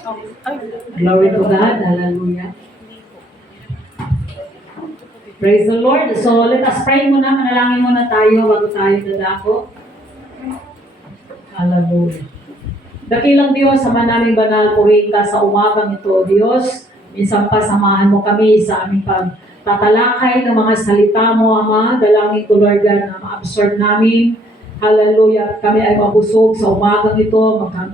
Glory to God. Hallelujah. Praise the Lord. So, let us pray muna. Manalangin muna tayo bago tayo dadako. Hallelujah. Dakilang Diyos, Ama naming banal, purihin ka sa umagang ito, Diyos. Minsan pa, samahan mo kami sa aming pagtatalakay ng mga salita mo, Ama. Dalangin ko, Lord God, na ma-absorb namin. Hallelujah. Kami ay mabusog sa umagang ito.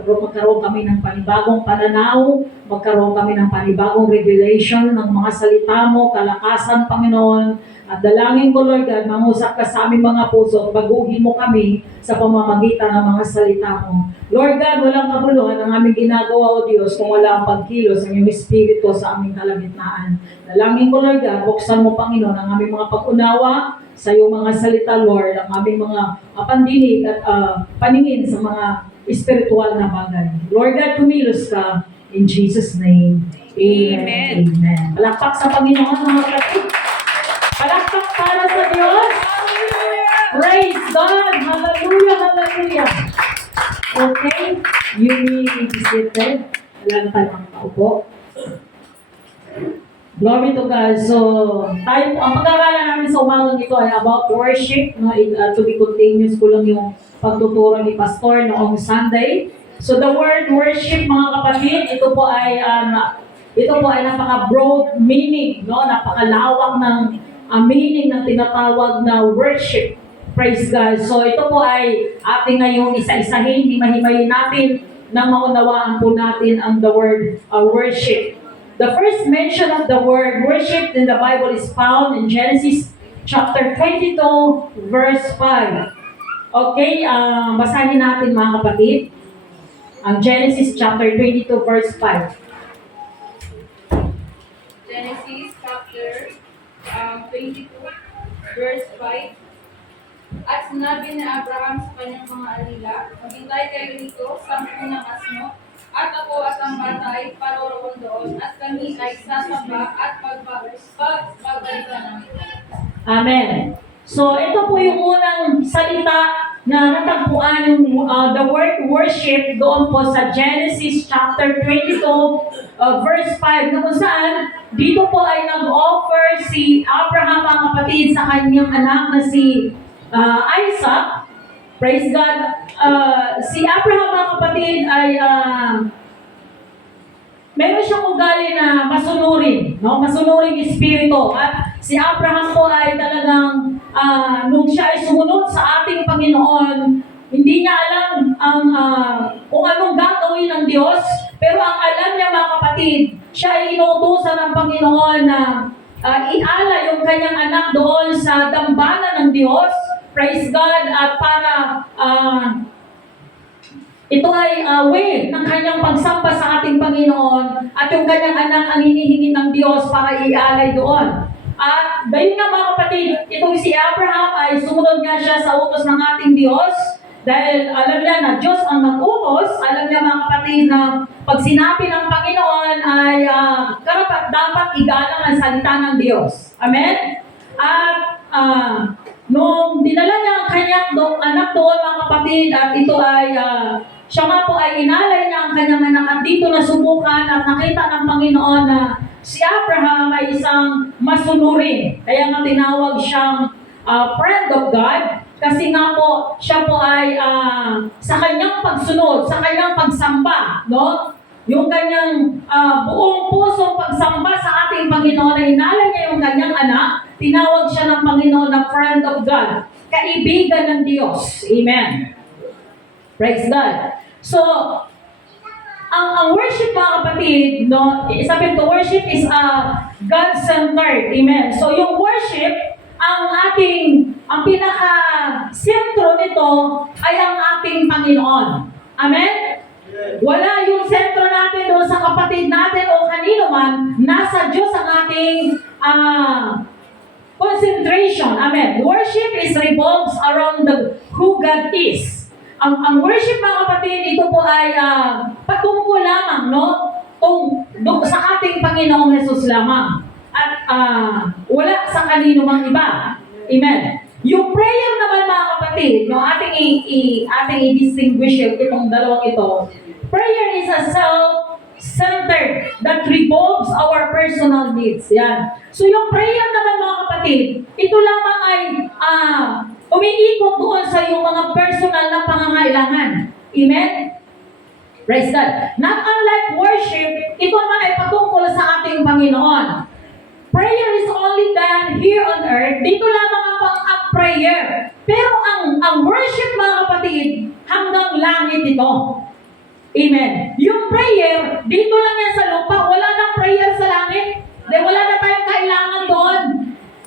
Magkaroon kami ng panibagong pananaw. Magkaroon kami ng panibagong revelation ng mga salita mo, kalakasan, Panginoon. At dalangin ko, Lord God, mangusap ka sa aming mga puso, baguhin mo kami sa pamamagitan ng mga salita mo. Lord God, walang kabuluhan ang aming ginagawa, O Diyos, kung wala ang pagkilos ng iyong Espiritu sa aming kalagitnaan. Dalangin ko, Lord God, buksan mo, Panginoon, ang aming mga pag-unawa sa iyong mga salita, Lord, ang aming mga pandinig at paningin sa mga espiritual na bagay. Lord God, kumilos ka in Jesus' name. Amen. Amen. Palakpak sa Panginoon, mga kapatid. Palakpak para sa Diyos. Praise God. Hallelujah, hallelujah. Okay, you may be seated. Alam ka lang paupo. Glory to God. So, ang pag-aaralan namin sa umagang ito ay about worship. No? To be continuous ko lang yung pagtuturo ni Pastor noong Sunday. So, the word worship, mga kapatid, ito po ay napaka-broad meaning, no? Napakalawak ng meaning ng tinatawag na worship. Praise God. So ito po ay ating ngayong isa-isahin, himahimayin natin nang maunawaan po natin ang the word worship. The first mention of the word worship in the Bible is found in Genesis chapter 22 verse 5. Okay, basahin natin mga kapatid. Ang Genesis chapter 22 verse 5. Genesis chapter 22 verse 5. At sinabi ni Abraham sa kanyang mga alila, maghintay kayo dito, 10 ng asno, at ako at ang bata ay paroroon doon, at kami ay sasamba at pagbalikan namin. Amen. So, ito po yung unang salita na natagpuan yung the word worship doon po sa Genesis chapter 22 verse 5 na kung saan dito po ay nag-offer si Abraham mga kapatid sa kanyang anak na si Isaac. Praise God. Si Abraham mga kapatid ay meron siyang ugali na masunurin, no? Masunurin espiritu. At si Abraham po ay talagang nung siya ay sumunod sa ating Panginoon, hindi niya alam ang kung anong gagawin ng Diyos, pero ang alam niya mga kapatid, siya ay inuutusan ng Panginoon na iala yung kanyang anak doon sa dambana ng Diyos. Praise God. At para ito ay way ng kanyang pagsamba sa ating Panginoon at yung kanyang anak ang hinihingi ng Diyos para ialay doon. At gayon nga mga kapatid, itong si Abraham ay sumunod nga siya sa utos ng ating Diyos dahil alam niya na Diyos ang nag-utos. Alam niya mga kapatid na pag sinabi ng Panginoon ay karapat dapat igalang ang salita ng Diyos. Amen? At nung dinala niya ang kanyang anak doon mga kapatid at ito ay siya nga po ay inalay niya ang kanyang anak at dito nasubukan at nakita ng Panginoon na si Abraham ay isang masunurin. Kaya nga tinawag siyang friend of God kasi nga po siya po ay sa kanyang pagsunod, sa kanyang pagsamba, no? Yung kanyang buong pusong pagsamba sa ating Panginoon na inalay niya yung kanyang anak, tinawag siya ng Panginoon na friend of God, kaibigan ng Diyos. Amen. Praise God. So, ang worship mga kapatid, no, sabi to worship is God-centered. Amen. So, yung worship, ang pinaka-sentro nito ay ang ating Panginoon. Amen? Wala yung sentro natin doon sa kapatid natin o kanino man, nasa Diyos ang ating concentration. Amen. Worship is revolves around who God is. Ang worship mga kapatid, ito po ay patungkol lamang, no? Sa ating Panginoong Hesus lamang. At wala sa kanino mang iba. Amen. Yung prayer naman mga kapatid, no, ating i-distinguish itong dalawang ito. Prayer is a that revolves our personal needs. Yan. So yung prayer naman mga kapatid, ito lamang ay umiikot doon sa yung mga personal na pangangailangan. Amen? Praise God. Not unlike worship, ito naman ay patungkol sa ating Panginoon. Prayer is only done here on earth. Dito lamang ang prayer. Pero ang worship mga kapatid, hanggang langit ito. Amen. Yung prayer, dito lang yan sa lupa. Wala nang prayer sa langit. Wala na tayong kailangan doon.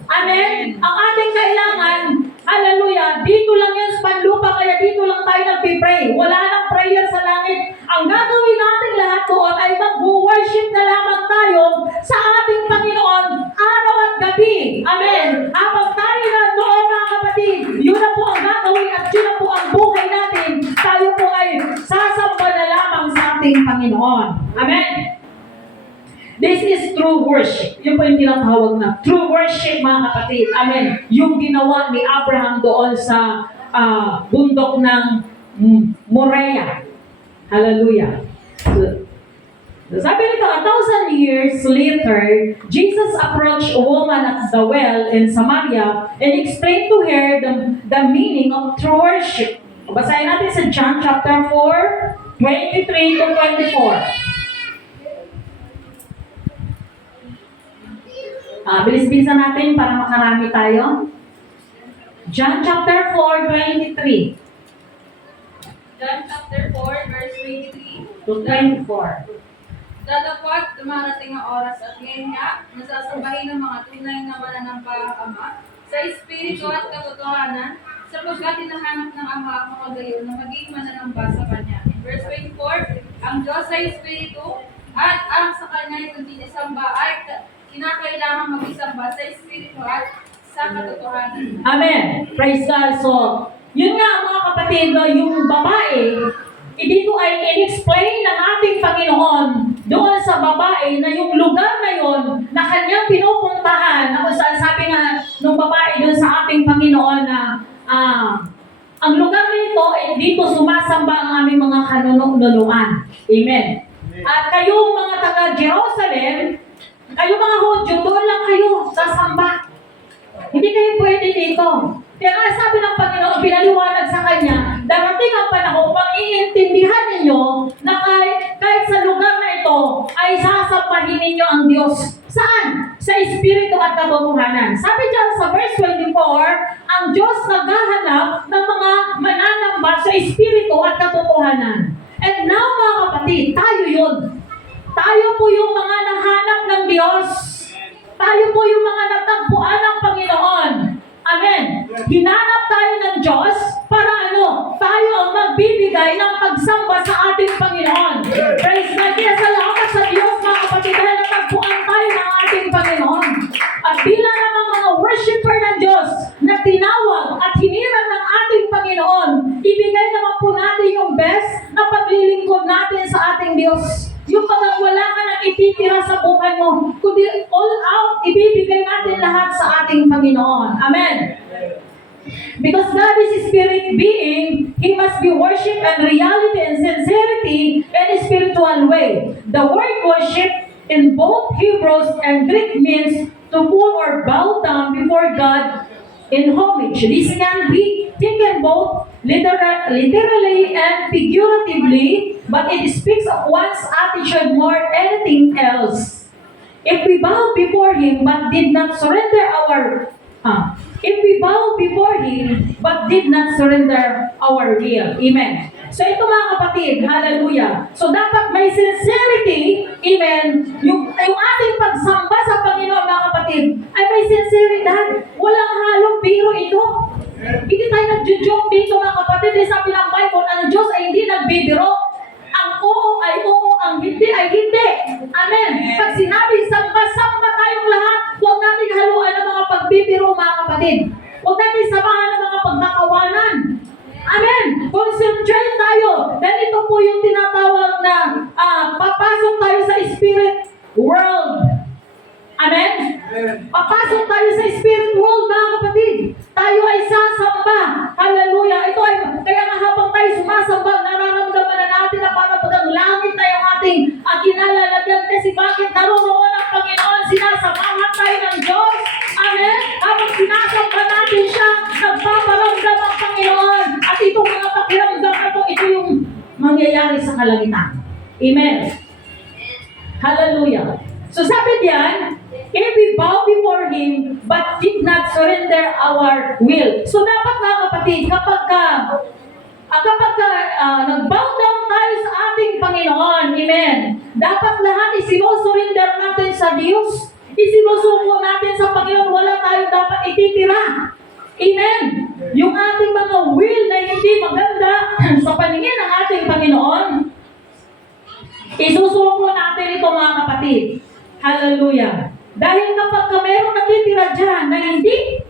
Amen. Ang ating kailangan, hallelujah, dito lang yan sa panlupa, kaya dito lang tayo nagpipray. Wala nang prayer sa langit. Ang gagawin natin lahat doon ay mag-worship na lamang tayo sa ating Panginoon araw at gabi. Amen. Habang tayo na doon mga kapatid, yun na po ang gagawin at yun na po ang buhay natin. Tayo po ay sasamba na lamang sa ating Panginoon. Amen. This is true worship. Yun po yung tinatawag na true worship mga kapatid. Amen. Yung ginawa ni Abraham doon sa bundok ng Moriah. Hallelujah. So, sabi nito, 1,000 years later, Jesus approached a woman at the well in Samaria and explained to her the meaning of true worship. Basahin natin sa John chapter 4, 23 to 24. Bilis-bilisan natin para makarami tayo. John chapter 4, 23 John chapter 4, verse 23 to 24. Datapwat dumarating ang oras at ngayon nga, nasasambahin ng mga tunay na mananamba ang Ama sa Espiritu at katotohanan, sapagkat hinahanap ng Ama ang mga gayon na maging mananamba sa Kanya. In verse 24, ang Diyos ay Espiritu at ang sa Kanya yung sinisamba ay kinakailangan mag-isamba sa Espiritu at sa katotohanan. Amen. Praise God. So, yun nga mga kapatid, yung babae, dito ay in-explain ng ating Panginoon doon sa babae na yung lugar na yon na kanyang pinupuntahan, na kung saan sabi nga nung babae doon sa ating Panginoon na ang lugar nito ay dito sumasamba ang aming mga kanunuan. Amen. At kayo mga taga Jerusalem, kayo mga Hudyo, doon lang kayo sasamba. Hindi kayo pwede dito. Kaya nga sabi ng Panginoon, pinaliwanag sa Kanya, darating ang panahon, pag-iintindihan ninyo na kahit sa lugar na ito, ay sasampahin ninyo ang Diyos. Saan? Sa Espiritu at katotohanan. Sabi dyan sa verse 24, ang Diyos naghahanap ng mga mananamba sa Espiritu at katotohanan. And now mga kapatid, tayo yun. Tayo po yung mga nahanap ng Diyos. Tayo po yung mga natagpuan ng Panginoon. Amen. Hinanap tayo ng Diyos para tayo ang magbibigay ng pagsamba sa ating Panginoon. Praise God. Kaya salamat sa Diyos mga kapatid dahil natagpuan tayo ng ating Panginoon. At bilang naman mga worshiper ng Diyos na tinawag at hinirang ng ating Panginoon, ibigay naman po natin yung best na paglilingkod natin sa ating Diyos. Yung pag wala ka nang ititira sa buhay mo, kundi all out, ibibigay natin lahat sa ating Panginoon. Amen. Because God is a spirit being, He must be worshipped in reality and sincerity in a spiritual way. The word worship in both Hebrews and Greek means to fall or bow down before God in homage. This can be taken both literally and figuratively, but it speaks of one's attitude more than anything else. If we bow before Him but did not surrender our will. Amen. So ito mga kapatid, hallelujah. So dapat may sincerity, amen, yung ating pagsamba sa Panginoon mga kapatid, ay may sinceridad. Walang halong biro ito. Hindi tayo nag-joke dito mga kapatid. Sabi ng Bible, ang Diyos ay hindi nagbibiro. Ang oo ay oo, ang hindi ay hindi. Amen. Pag sinabi, samba-samba tayong lahat, huwag natin haluan ng mga pagbibiro mga kapatid. Huwag natin samahan ng mga pagkakawanan. Amen. Concentrate tayo. Dahil ito po yung tinatawag na papasok tayo sa spirit world. Amen? Papasok tayo sa spirit world mga kapatid. Tayo ay sasamba. Hallelujah. Ito ay, kaya nga habang tayo sumasamba, nararamdaman na natin na parang pag ang langit na yung ating kinalalagyan. Kasi bakit kalangitan. Amen. Hallelujah. So sabi diyan, if we bow before Him, but did not surrender our will. So dapat mga kapatid, kapag nag-bow down tayo sa ating Panginoon, amen, dapat lahat isinusurrender natin sa Diyos. Isinusuko natin sa Panginoon, wala tayo dapat ititira. Amen. Yung ating mga will na hindi maganda sa paningin ng ating Panginoon, isusuko natin ito mga kapatid. Hallelujah. Dahil kapag mayroong natitira dyan na hindi,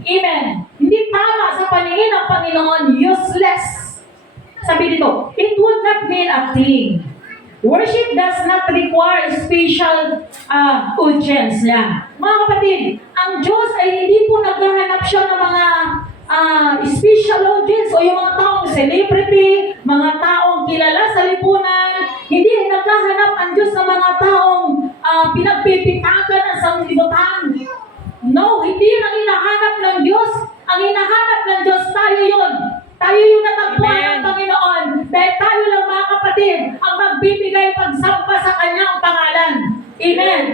amen, hindi tama sa paningin ng Panginoon, useless. Sabi dito, it would not mean a thing. Worship does not require special audience. Yan. Mga kapatid, ang Diyos ay hindi po naghahanap siya ng mga special audience o yung mga taong celebrity, mga taong kilala sa lipunan. Hindi naghahanap ang Diyos ng mga taong pinagpipitakan ng sanglibutan. No, hindi yun ang hinahanap ng Diyos. Ang hinahanap ng Diyos, tayo yun. Tayo yung natagpuan ng Panginoon. Dahil tayo lang mga kapatid ang magbibigay pagsamba sa Kanyang pangalan. Amen.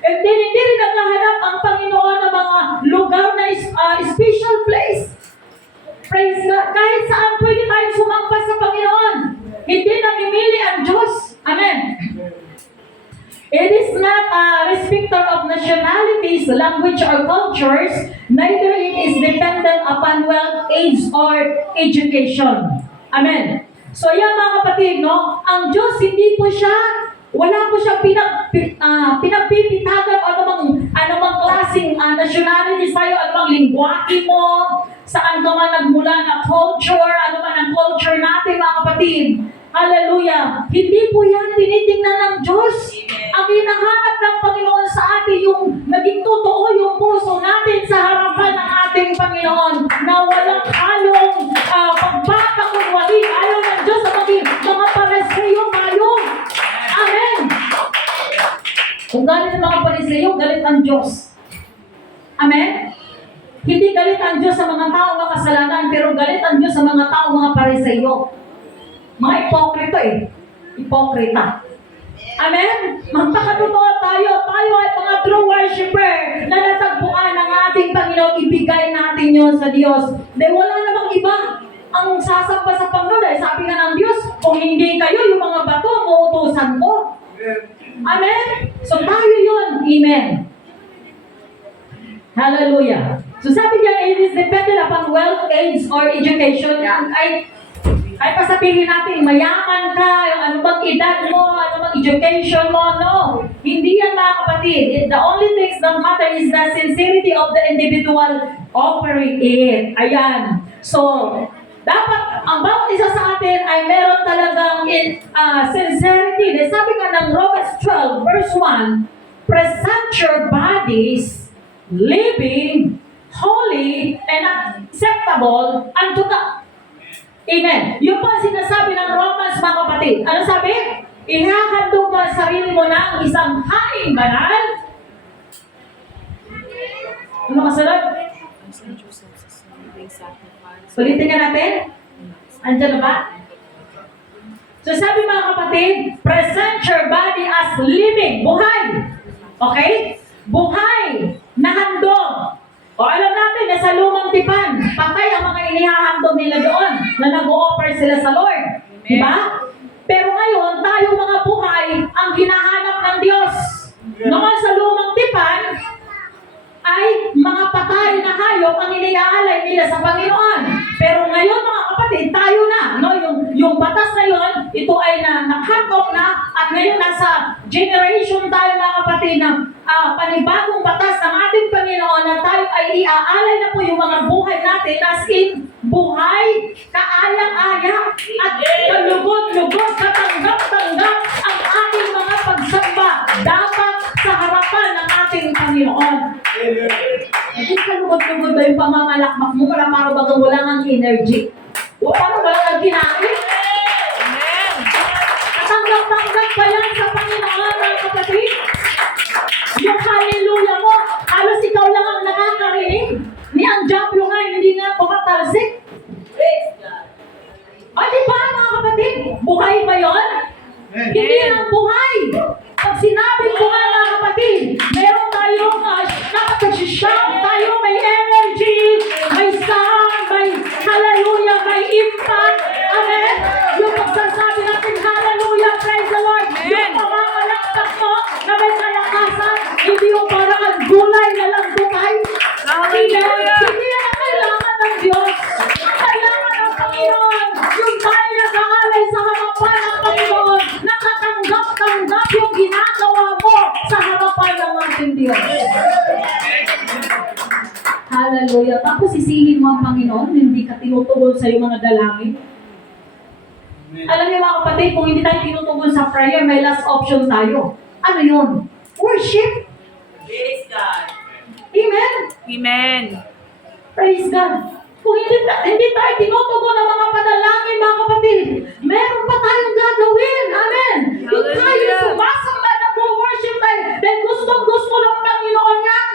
And then, hindi rin naghahanap ang Panginoon ng mga lugar na special place. Praise God. Kahit saan pwede tayo sumamba sa Panginoon. Hindi namimili ang Diyos. Amen. It is not a respecter of nationalities, language, or cultures. Neither it is dependent upon wealth, age, or education. Amen. So yan mga kapatid, no? Ang Diyos hindi po siya, wala po siya pinagpipitagan o anumang klaseng nationalities tayo, anumang lingwahe mo, saan ka man nagmula na culture, ano man ang culture natin mga kapatid. Hallelujah. Hindi po yan tinitingnan ng Diyos. Ang hinahanap ng Panginoon sa atin, yung naging totoo yung puso natin sa harapan ng ating Panginoon na walang halong pagpapakunwari. Ayaw ng Diyos sa mga Pariseo tayo. Amen. Kung galit ang mga Pariseo, galit ang Diyos. Amen. Hindi galit ang Diyos sa mga tao makasalanan, pero galit ang Diyos sa mga tao mga Pariseo. Mga ipokrito Ipokrita. Amen? Magpakatotoo tayo. Tayo ay mga true worshiper na natagpuan ng ating Panginoon. Ibigay natin yun sa Diyos. Dahil wala namang iba ang sasamba sa Panginoon. Dahil sabi nga ng Diyos, kung hindi kayo, yung mga bato, mauutusan ko. Amen? So tayo yun. Amen. Hallelujah. So sabi niya, it is dependent upon wealth, age, or education. Ay pasabihin natin, mayaman ka, ano bang edad mo, ano bang education mo, no. Hindi yan mga kapatid. The only things that matter is the sincerity of the individual offering it. Ayan. So, dapat ang bawat isa sa atin ay meron talagang sincerity. Sabi nga ng Romans 12 verse 1, present your bodies living, holy, and acceptable unto God. Amen. Yung po sinasabi ng Romans mga kapatid. Ano sabi? Ihahandog mo ang sarili mo ng isang haing banal. Ano kasunod? Ulitin nga natin. Andiyan na ba? So sabi mga kapatid, present your body as living, buhay. Okay? Buhay na handog. O alam natin na sa lumang tipan, patay ang mga inihahandog nila doon na nag-o-offer sila sa Lord. Diba? Pero ngayon, tayo mga buhay ang hinahanap ng Diyos. Noon sa lumang tipan, ay mga patay na hayop ang iniaalay nila sa Panginoon. Pero ngayon mga kapatid, tayo na. No? Yung batas na yun, ito ay nakahakop na at ngayon nasa generation tayo mga kapatid na panibagong batas ng ating Panginoon na tayo ay iaalay na po yung mga buhay natin as in buhay, kaaya-aya at kalugod-lugod, katanggap-tanggap ang ating mga pagsamba dapat sa harapan ng ating Panginoon. Hindi kalugod-lugod ba yung pamamalakmak mo para bagang wala ang energy? O parang wala ang kinain? Katanggap-tanggap pa yan sa Panginoon mga kapatid? Yung hallelujah mo, halos ikaw lang ang nakakarinig. Ni ang Diablo nga, hindi nga tumatalsik. O diba mga kapatid, buhay ba yun? hindi yan ang buhay. Pag sinabing buhay mga kapatid, meron tayong nakapag-shout tayo, may energy, may sound, may hallelujah, may impact. Amen? Yung pagsasabi natin, hallelujah, praise the Lord. Yung pamamalakpak mo na may kalakasan, hindi yung parang ang gulay na lang bukay. Hindi yan ang kailangan ng Diyos. Kailangan ng Panginoon. Yung tayo nag-aalay sa harapan ng Panginoon, nakatanggap-tanggap yung ginagawa mo sa harapan ng ating Diyos. Hallelujah. Tapos sisihin mo ang Panginoon, hindi ka tinutugon sa iyong mga dalangin. Alam niyo mga kapatid, kung hindi tayo tinutugon sa prayer, may last option tayo. Ano yun? Worship. Praise God. Amen. Amen. Praise God. Kung hindi tayo tinutugon ng mga panalangin, mga kapatid, meron pa tayong gagawin. Amen. Yung tayo Hallelujah. sumasamba na worship tayo, dahil gustong-gusto ng Panginoon yan.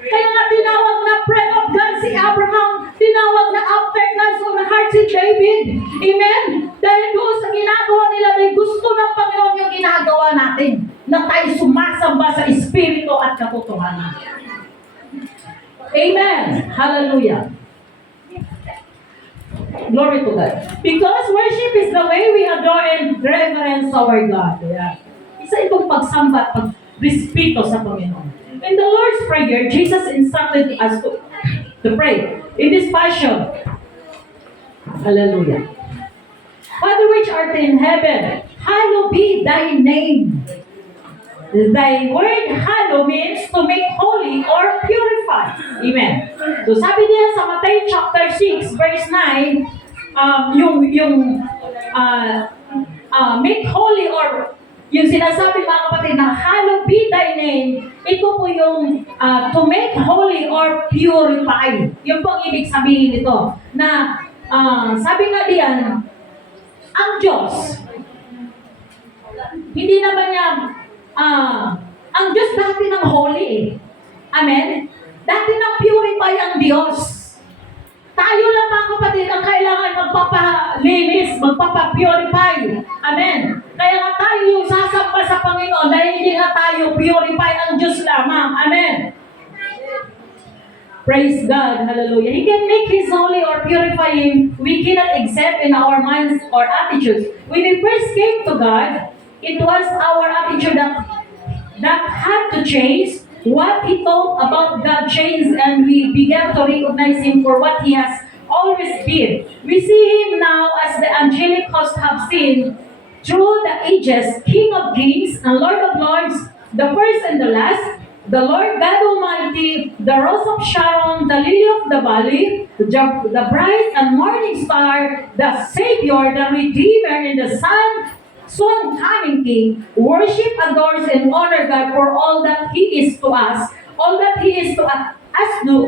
Kaya nga tinawag na friend of God si Abraham, tinawag na after God's own heart si David. Amen. Dahil doon sa ginagawa nila, may gusto ng Panginoon yung ginagawa natin, na tayo sumasamba sa Espiritu at katotohanan. Amen. Hallelujah. Glory to God. Because worship is the way we adore and reverence our God. Yeah. Isa itong pagsamba, pag-respeto sa Panginoon. In the Lord's Prayer, Jesus instructed us to pray in this fashion. Hallelujah. Father which art in heaven, hallowed be thy name. Thy word hallow means to make holy or purify. Amen. So sabi niya sa Matthew chapter 6 verse 9, make holy or yung sinasabi mga kapatid na hallowed be thy name, ito po yung to make holy or purify. Yun po ang ibig sabihin nito. Na sabi nga diyan, ang Diyos, hindi naman niya ang Diyos dati ng holy eh. Amen? Dati ng purify ang Diyos. Tayo lang mga kapatid ang kailangan magpapalinis, magpapapurify. Amen? Kaya nga tayo yung sasamba sa Panginoon dahil hindi nga tayo purify ang Diyos lamang. Amen? Praise God. Hallelujah. He can make His holy or purify Him. We cannot accept in our minds or attitudes. When we first came to God, it was our attitude that had to change. What He thought about God changed, and we began to recognize Him for what He has always been. We see Him now as the angelic host have seen through the ages, King of kings and Lord of lords, the first and the last, the Lord God Almighty, the Rose of Sharon, the Lily of the Valley, the bright and morning star, the Savior, the Redeemer, and the Son coming King. Worship, adores, and honor God for all that He is to us. All that He is to us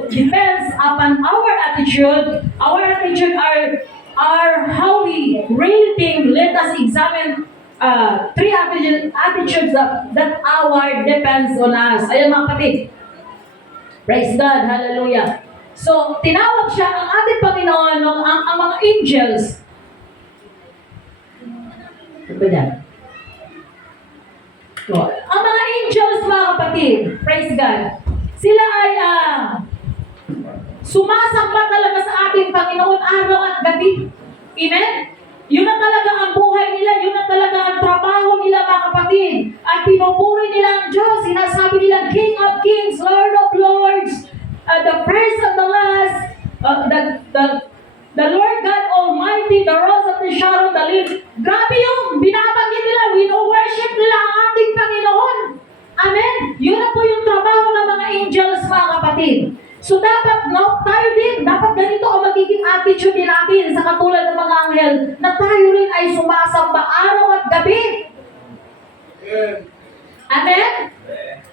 depends upon our attitude. Our attitude are how we really think. Let us examine three attitudes that our depends on us. Ayan mga kapatid. Praise God. Hallelujah. So, tinawag siya ang ating Panginoon, ang mga angels. Ano ba yan? So, ang mga angels mga kapatid, praise God, sila ay sumasamba talaga sa ating Panginoon araw at gabi. Amen? Yun na talaga ang buhay nila, yun na talaga ang trabaho nila mga kapatid. At pinupuri nila ang Diyos, sinasabi nila, King of Kings, Lord of Lords, the first and the last, the Lord God Almighty, the Rose of the Sharon, the Lily. Grabe yung binabanggit nila, wino-worship nila ang ating Panginoon. Amen? Yun na po yung trabaho ng mga angels mga kapatid. So dapat, tayo din, dapat ganito ang magiging attitude din natin sa katulad ng mga anghel na tayo rin ay sumasamba araw at gabi. Amen?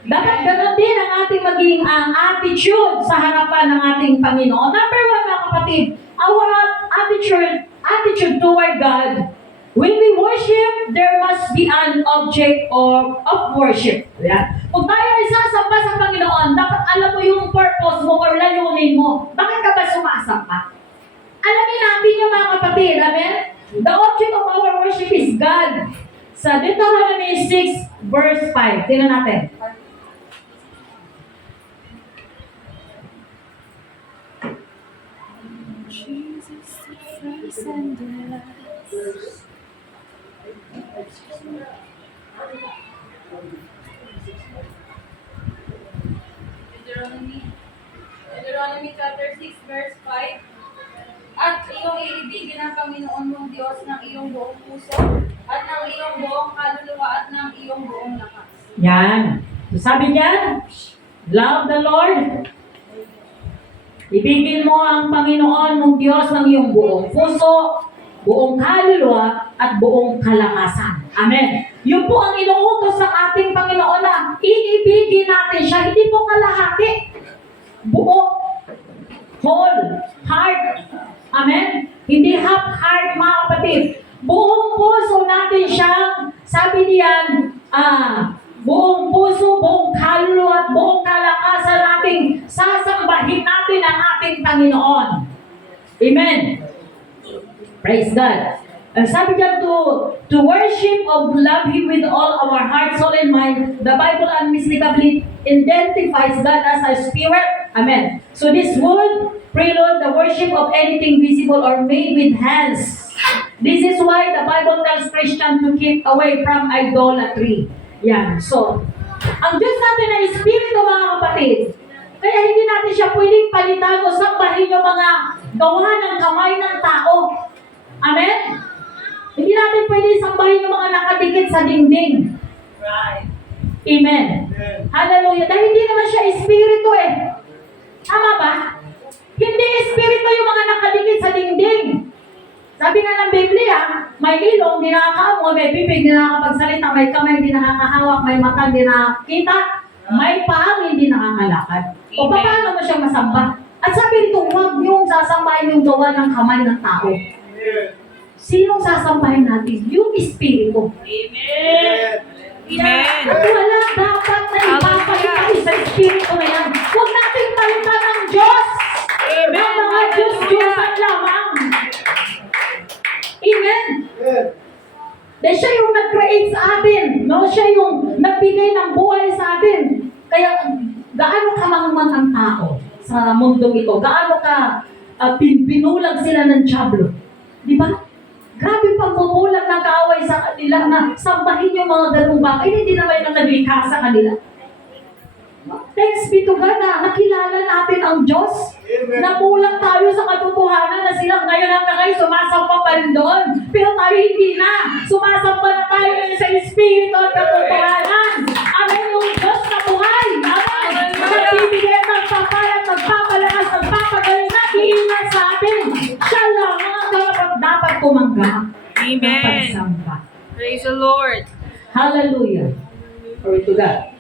Dapat ganoon din ang ating maging attitude sa harapan ng ating Panginoon. Number one mga kapatid, our attitude toward God. When we worship, there must be an object of worship. Yeah? Kung tayo ay sasamba sa Panginoon, dapat alam mo yung purpose mo or layunin mo. Bakit ka ba sumasamba? Alamin natin yung mga kapatid. Amen? The object of our worship is God. Sa Deuteronomy 6 verse 5. Tingnan natin. Deuteronomy chapter 6 verse 5. At iyong iibigin ang Panginoon mong Diyos ng iyong buong puso, at ng iyong buong kaluluwa, at ng iyong buong lakas. Yan. So sabi niya, love the Lord. Ibigin mo ang Panginoon mong Diyos ng iyong buong puso, buong kaluluwa, at buong kalakasan. Amen. Yun po ang inuutos ng ating Panginoon na iibigin natin siya, hindi po kalahati. Buo, whole, heart. Amen? Hindi half-heart, mga kapatid. Buong puso natin siyang, sabi niyan, buong puso, buong kaluluwa, at buong kalakasan nating sasambahin natin ang ating Panginoon. Amen. Praise God. Sabi niya to worship or love Him with all our heart, soul, and mind. The Bible unmistakably identifies God as a spirit. Amen. So this word prelude the worship of anything visible or made with hands. This is why the Bible tells Christians to keep away from idolatry. Yan. So, ang Diyos natin ay Espiritu, mga kapatid. Kaya hindi natin siya pwedeng palitan o sambahin yung mga gawa ng kamay ng tao. Amen? Hindi natin pwedeng sambahin yung mga nakadikit sa dingding. Right. Amen. Hallelujah. Dahil hindi naman siya Espiritu eh. Tama ba? Hindi Espiritu yung mga nakadikit sa dingding. Sabi nga ng Biblia, may ilong, di nakakaamoy, may bibig, di nakakapagsalita, may kamay, di nakakahawak, may mata, di nakakita, may paa, hindi nakakalakad. O paano mo siyang masamba? At sabi nito, huwag niyong sasambahin yung gawa ng kamay ng tao. Sinong sasambahin natin? Yung Espiritu. Amen. Amen. At wala dapat na ipapalit sa Espiritu na yan. Huwag natin palitan ng Diyos. Amen. Ng mga Diyos-Diyosan lamang. Amen. Dahil siya yung nag-create sa atin. No? Siya yung nagbigay ng buhay sa atin. Kaya, gaano ka mangmang ang tao sa mundong ito? Gaano ka binulag sila ng Diablo? Di ba? Grabe pagbubulag ng kaaway sa kanila na sambahin yung mga ganung bagay. Hindi naman yung naglikha sa kanila. Thanks be to God na nakilala natin ang Diyos. Namulat tayo sa katotohanan na sila ngayon hanggang ngayon sumasamba pa rin doon. Pero tayo hindi na. Sumasamba na tayo ngayon sa Espiritu at katotohanan. Amen yung Diyos na buhay. Amen. Nagbibigay ng papalat, magpapalakas, magpapagaling, nag-iingat sa atin. Siya lang ang dapat tumanggap ng Amen. pagsamba. Praise the Lord. Hallelujah. Glory to God.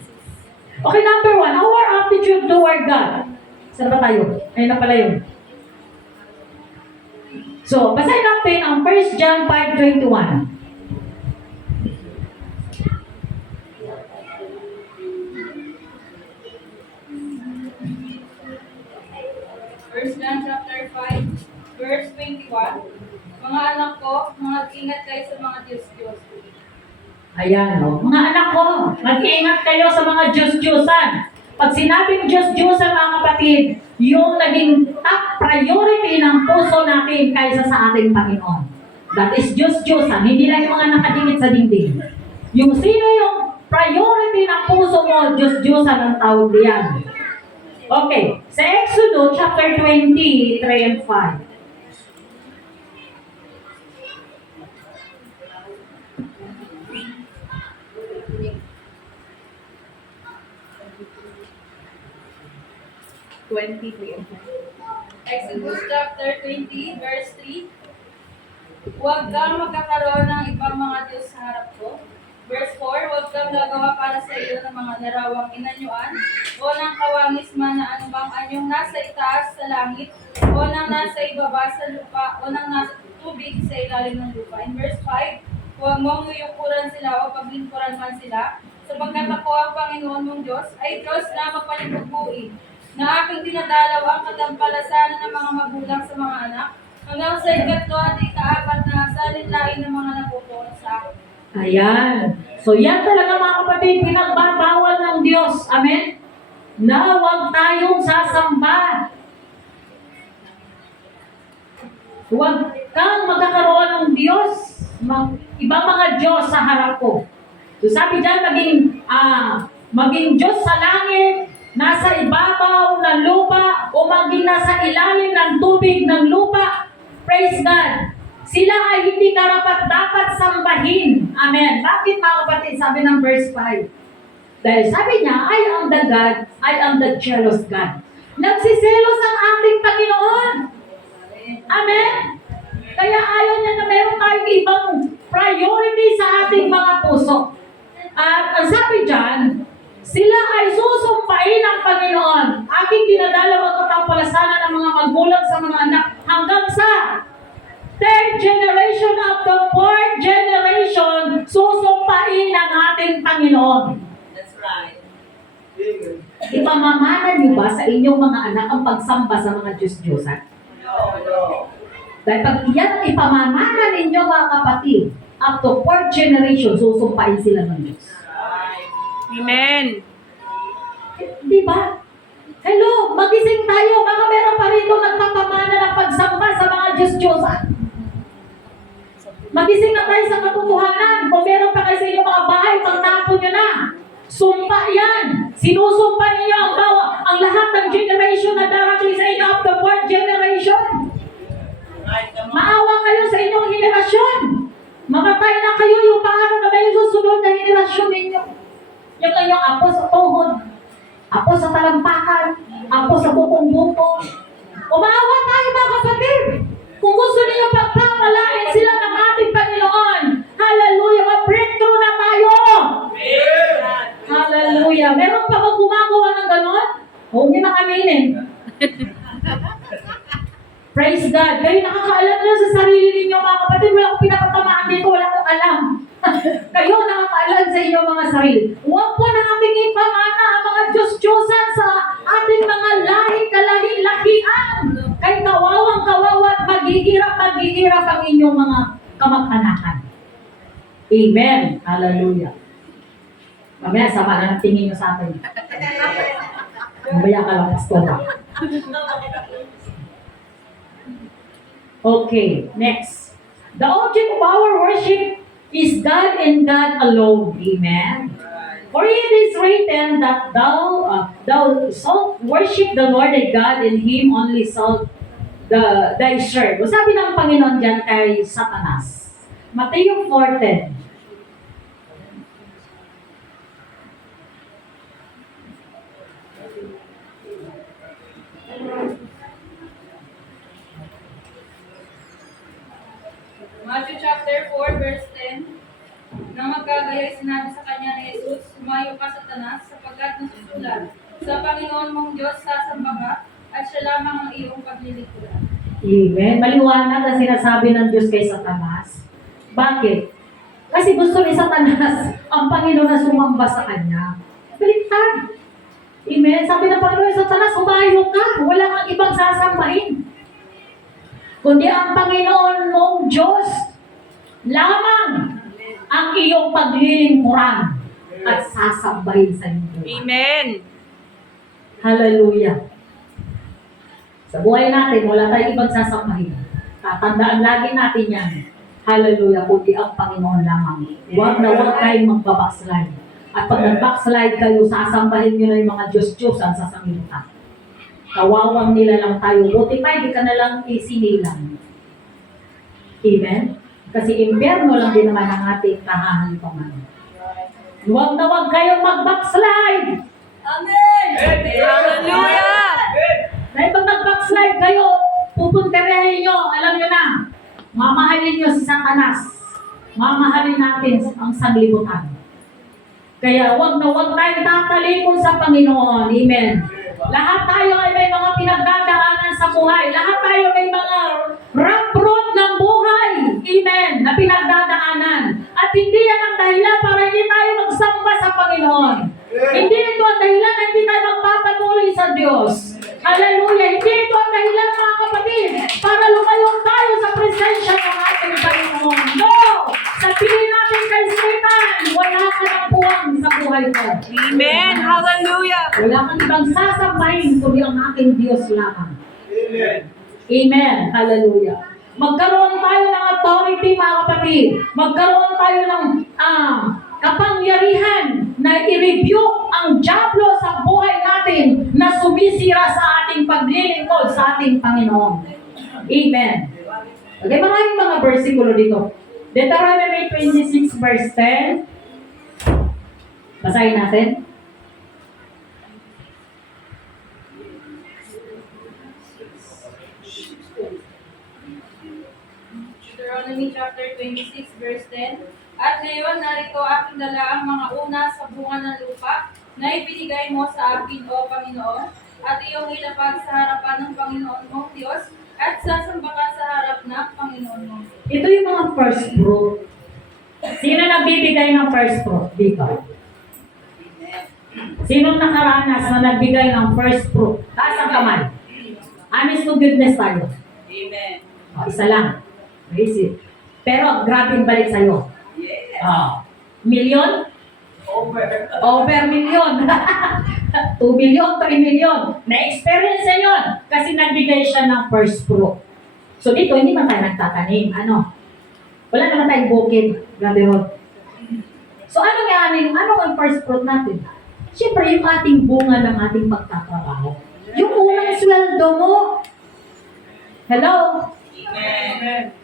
Okay, number 1, our attitude toward God. Saan ba tayo? Ayun na pala yun. So, basahin natin ang 1 John 5:21. First John chapter 5, verse 21. Mga anak ko, mag-ingat kayo sa mga Diyos-Diyos. Ayan, no? Mga anak ko, mag-iingat kayo sa mga Diyos-Diyosan. Pag sinabing Diyos-Diyosan, mga kapatid, yung naging top priority ng puso natin kaysa sa ating Panginoon. That is Diyos-Diyosan, hindi lang yung mga nakadingit sa dingding. Yung sino yung priority ng puso mo, Diyos-Diyosan ang tawag diyan. Okay, sa Exodus chapter 20, 3 and 5. Exodus chapter 20, verse 3. Huwag kang magkakaroon ng ibang mga Diyos sa harap ko. Verse 4, huwag kang gagawa para sa iyo ng mga larawang inanyuan, o ng kawangis man na anumang anyong nasa itaas sa langit, o ng nasa ibaba sa lupa, o ng nasa tubig sa ilalim ng lupa. In verse 5, huwag mong uyukuran sila o paglingkuran man sila, sapagkat ako ang Panginoon mong Diyos, ay Diyos na magpalipugbuin, na aking dinadalaw ang katampalasanan ng mga magulang sa mga anak, hanggang sa ikatlo at ikaapat na salinlain ng mga napupuot sa akin. Ayan. So yan talaga mga kapatid, pinagbabawal ng Diyos. Amen? Na huwag tayong sasamba. Huwag kang magkakaroon ng Diyos, ibang mga Diyos sa harap ko. So sabi dyan, maging Diyos sa langit, nasa ibabaw ng lupa, o maging nasa ilalim ng tubig ng lupa. Praise God. Sila ay hindi karapat-dapat sambahin. Amen. Bakit mga kapatid? Sabi ng verse 5. Dahil sabi niya, I am the God, I am the jealous God. Nagsiselos ang ating Panginoon. Amen? Kaya ayaw niya na meron tayong ibang priority sa ating mga puso. At ang sabi dyan, sila ay susumpain ng Panginoon. Aking dinadala ang katampalasanan ng mga magulang sa mga anak hanggang sa third generation of the fourth generation, susumpain ng ating Panginoon. That's right. Ipamamana niyo ba sa inyong mga anak ang pagsamba sa mga Diyos-Diyosan? Dahil pag iyan ang ipamamana ninyo mga kapatid, up to fourth generation, susumpain sila ng Diyos. Amen. Di ba? Hello, magising tayo. Baka meron pa rito nagpapamana ng pagsamba sa mga Diyos-Diyosan. Magising na tayo sa katotohanan. Kung meron pa kayo sa inyong mga bahay, pagtapon nyo na. Sumpa yan. Sinusumpa ninyo ang lahat ng generation na darating sa inyo up to fourth generation. Maawa kayo sa inyong henerasyon. Mamatay na kayo yung paano na ba yung susunod na henerasyon ninyo. Yung kanyang apo sa tuhod, apo sa talampakan, apo sa bukong-bukong. Umaawa tayo mga kapatid. Kung gusto niyo pagpapalain sila ng ating Panginoon, hallelujah, mag-breakthrough na tayo. Hallelujah. Meron pa bang gumagawa ng ganon? Huwag niyo nang aminin. Praise God. Kayo nakakaalam nyo sa sarili ninyo mga kapatid. Wala akong pinapatamaan dito. Wala akong alam. Kayo nakakaalam sa inyong mga sarili. Huwag po na ating ipamana ang mga Diyos-Diyosan sa ating mga lahi-lahian. Kay kawawang-kawawa at maghihirap ang inyong mga kamag-anakan. Amen. Hallelujah. Mamaya, sama na ng tingin nyo sa atin. Mamaya ka lang, pastora. Okay, next. The object of our worship is God and God alone. Amen. For it is written that thou shalt worship the Lord thy God, and Him only shalt thy serve. O sabi ng Panginoon dyan kay Satanas. Mateo 4:10. Matthew chapter 4, verse 10. Nang magkagayay, sinabi sa kanya ni Jesus, "Sumayo ka, Satanas, sapagkat nasusulat, sa Panginoon mong Diyos sasamba ka, at siya lamang ang iyong paglilingkuran." Amen. Maliwanag ang sinasabi ng Diyos kay Satanas. Bakit? Kasi gusto ni Satanas ang Panginoon na sumamba sa kanya. Baliktad. Amen. Sabi ng Panginoon, Satanas, humayo ka. Wala kang ibang sasambahin. Kundi ang Panginoon mong Diyos lamang ang iyong paglilingkuran at sasambahin sa iyo. Amen. Hallelujah. Sa buhay natin, wala tayong ibang sasambahin. Tatandaan lagi natin yan. Hallelujah, kundi ang Panginoon lamang. Huwag na huwag kayong magbabackslide. At pag nag-backslide kayo, sasambahin nyo na yung mga Diyos-Diyosan sa sanglibutan. Kawawang nila lang tayo. Buti pa, hindi ka na lang isinilang. Amen? Kasi impyerno lang din naman ang ating kahahalipaman. Huwag na huwag kayong mag-backslide. Amen! Hallelujah. Dahil pag nag-backslide kayo, pupunterehin nyo, alam nyo na, mamahalin nyo si Satanas. Mamahalin natin ang sanglibutan. Kaya huwag na huwag tayong tatalikod sa Panginoon. Amen. Lahat tayo ay may mga pinagdadaanan sa buhay. Lahat tayo may mga rough road ng buhay. Amen. Na pinagdadaanan. At hindi yan ang dahilan para hindi tayo magsamba sa Panginoon. Hindi ito ang dahilan na hindi tayo magpapatuloy sa Diyos. Hallelujah. Hindi ito ang dahilan mga kapatid para lumayo tayo sa presensya ng ating Panginoon. No! Sabihin natin kay buhay ko. Amen. Hallelujah. Wala kang ibang sasampahin kundi ang aking Diyos lamang. Amen. Amen. Hallelujah. Magkaroon tayo ng authority, mga kapatid. Magkaroon tayo ng kapangyarihan na i-rebuke ang diablo sa buhay natin na sumisira sa ating paglilingkod sa ating Panginoon. Amen. Okay, maraming mga versikulo dito. Deuteronomy 26 verse 10. Basahin natin. Deuteronomy chapter 26 verse 10. At ngayon narito aking dala ang mga una sa bunga ng lupa na ibinigay mo sa akin, O Panginoon, at iyong ilapag sa harapan ng Panginoon mong Diyos at sasamba ka sa harap ng Panginoon mo. Ito yung mga first fruit. Sino nagbibigay ng first fruit dito? Sino nakaranas na nagbigay ng first fruit? Taas ang kamay. Honest to goodness tayo. Amen. O, isa lang. Raise it. Pero grabe yung balik sa'yo. Yes. Million? Over. Over million. 2 million, 3 million. Na-experience niya yun. Kasi nagbigay siya ng first fruit. So dito, hindi man tayo nagtatanim. Ano? Wala naman tayong bukid. Grabe ron. So ano nga ang first fruit natin? Siyempre, yung ating bunga ng ating pagtatrabaho. Yung unang sweldo mo. Hello? Amen.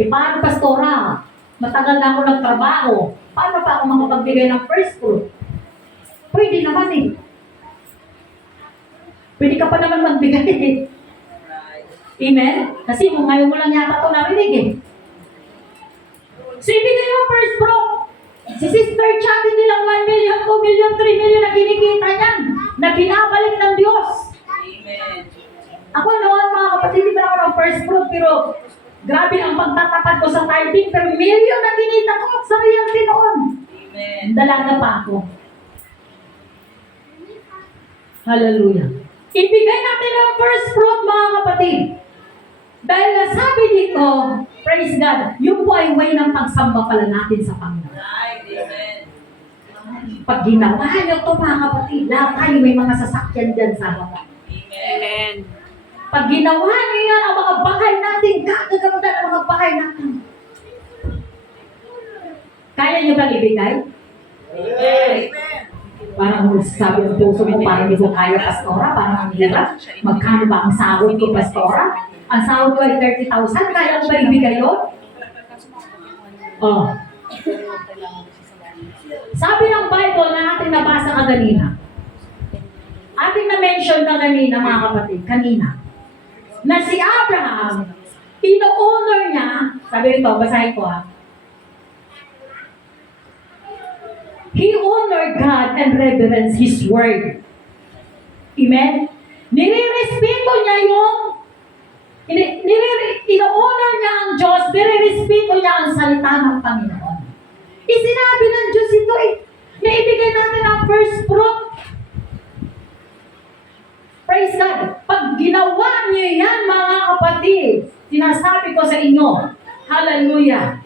Paano, pastora? Matagal na ako nagtrabaho. Paano pa ako makapagbigay ng first fruit? Pwede naman eh. Pwede ka pa naman magbigay eh. Right. Amen? Kasi ngayon mo lang yata ito narinig eh. So, ibigay mo first fruit. Si Sister Chat, hindi lang 1 million, 2 million, 3 million na kinikita niyan. Na binabalik ng Diyos. Amen. Ako noon, mga kapatid, hindi pa ako ng first fruit, pero grabe ang pagtatapat ko sa tithing, pero million na kinita ko sa realty noon. Amen. Dalaga pa ako. Hallelujah. Ibigay natin ang first fruit, mga kapatid. Dahil nasabi dito, praise God, yung po ay way ng pagsamba pala natin sa Panginoon. Right. Amen. Pag ginawa niyo ito, mga kapatid, lahat tayo may mga sasakyan dyan sa baba. Amen. Pag ginawa niyo yan, ang mga bahay natin, gagaganda ang mga bahay natin. Kaya niyo bang ibigay? Amen. Parang sabi ang puso ko, parang hindi ko kaya, pastora, parang ang hirap. Magkano ba ang sahod ko, pastora? Ang sahod ko ay 30,000, kaya ko ba ibigay yun? Oh. Sabi ng Bible na ating nabasa kaganina, ating na-mention kaganina, mga kapatid, kanina, na si Abraham, ino-honor niya, sabi nito, basahin ko ha, he honored God and reverence His word. Amen? Nire-respeto niya yung ino-honor niya ang Diyos, nire-respeto niya ang salita ng Panginoon. Isinabi ng Diyos ito eh, na ibigay natin ang first fruit. Praise God. Pag ginawa niyo yan, mga kapatid, sinasabi ko sa inyo, hallelujah,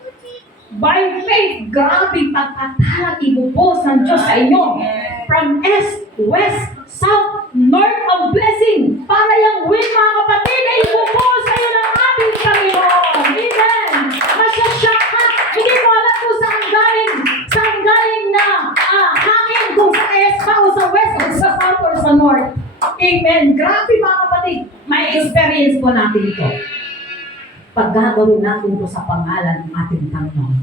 by faith, grabe pagkatalang ibubuhos ng Diyos sa inyo. From east, west, south, north, ang blessing. Para yung win, mga kapatid, ay ibubuhos sa iyo ng ating Panginoon. Amen. Masyasyak ka. Hindi mo alam kung saan galing na hangin, kung sa east pa, o sa west, o sa south, or sa north. Amen. Grabe, mga kapatid. May experience po natin ito. Pag gagawin natin ito sa pangalan ng ating Panginoon.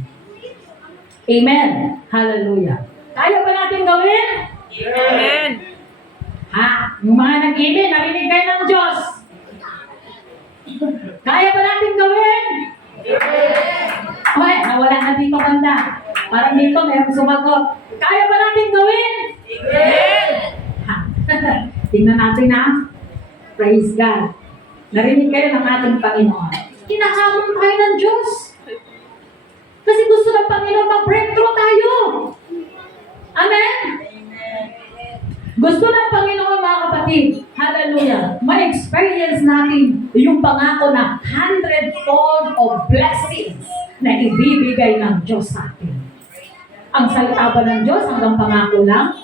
Amen. Hallelujah. Kaya ba natin gawin? Amen. Ha? Yung mga nag-ibig, narinig kayo ng Diyos. Kaya ba natin gawin? Okay, nawala na dito banda. Parang dito, mayroong sumagot. Kaya ba natin gawin? Ha? Tingnan natin ha. Praise God. Narinig kayo ng ating Panginoon. Hinahamon tayo ng Diyos. Kasi gusto ng Panginoon mag-breakthrough tayo. Amen? Gusto ng Panginoon, mga kapatid, hallelujah, ma-experience natin yung pangako na 100-fold of blessings na ibibigay ng Diyos sa atin. Ang salita ba ng Diyos hanggang pangako lang?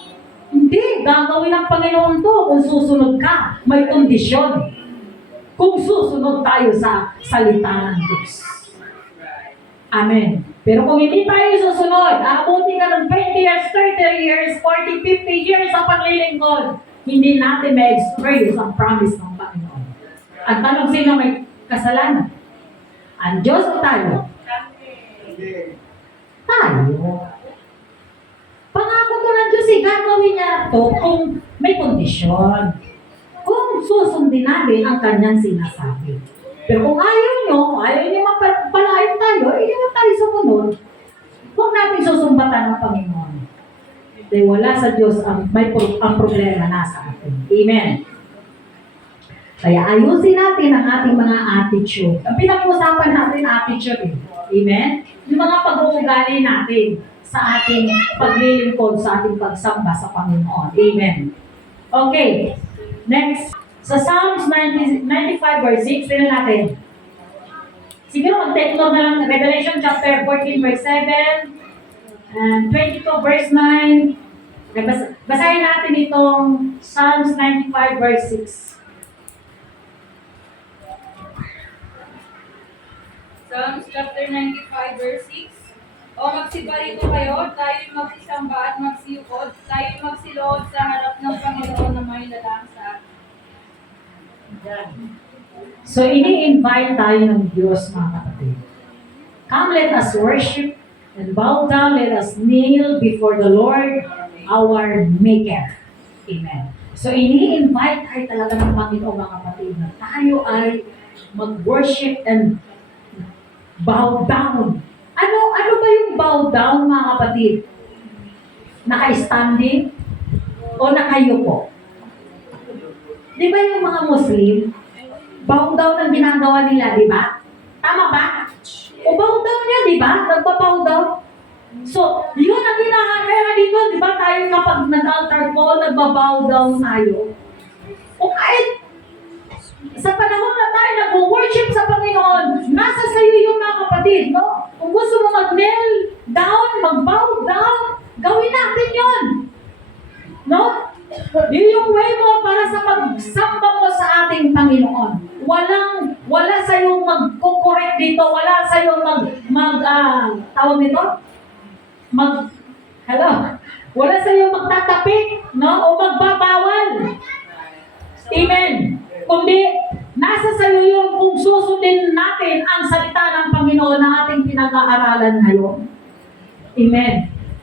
Hindi, gagawin ng Panginoon to kung susunod ka. May kondisyon. Kung susunod tayo sa salita ng Diyos. Amen. Pero kung hindi tayo susunod, aabuti ka ng 20 years, 30 years, 40, 50 years sa paglilingkod, hindi natin may experience ang promise ng Panginoon. Ang tanong, sino may kasalanan? Ang Diyos o tayo? Tayo. Pangako to ng Diyos, gagawin niya to kung may kondisyon. Kung susundin natin ang kanyang sinasabi. Pero kung ayaw niyo mapalain tayo, hindi na tayo sumunod. Huwag natin susumbatan ng Panginoon. Dahil wala sa Diyos ang problema nasa atin. Amen. Kaya ayusin natin ang ating mga attitude. Ang pinag-usapan natin, attitude. Amen? Yung mga pag-uugali natin sa ating paglilingkod, sa ating pagsamba sa Panginoon. Amen. Okay. Next. Sa Psalms 95 verse 6, tingnan natin. Siguro mag-take note na lang, Revelation chapter 14 verse 7, and 22 verse 9. Okay, basahin natin itong Psalms 95 verse 6. Psalms chapter 95 verse 6. O magsibarito kayo, tayo'y magsisamba at magsiyukod, tayo'y magsilood sa harap ng Panginoon na may lalang sa atin. So, ini-invite tayo ng Diyos, mga kapatid. Come, let us worship and bow down, let us kneel before the Lord, our Maker. Amen. So, ini-invite tayo talaga ng Panginoon, mga kapatid, na tayo ay mag-worship and bow down. Ano ba yung bow down, mga kapatid? Naka-standing o nakayuko? Di ba yung mga Muslim, bow down ang ginagawa nila, di ba? Tama ba? O bow down niya, di ba? Nagpa-bow down. So, yun ang ginagawa dito, di ba? Tayo kapag nag-altar call, nagpa-bow down tayo. O kahit sa panahon na tayo nag-worship sa Panginoon, nasa sayo yung mga kapatid, no? Kung gusto mo mag-kneel down, mag-bow down, gawin natin yun. No? Yun yung way mo para sa pagsamba mo sa ating Panginoon. Wala sa yung mag-correct dito, wala sa yung tawag nito? Wala sa yung magtatapik, no? O magbabawal. Amen. Kundi, nasa sayo yung kung susundin natin ang salita ng Panginoon na ating pinag-aaralan ngayon. Amen.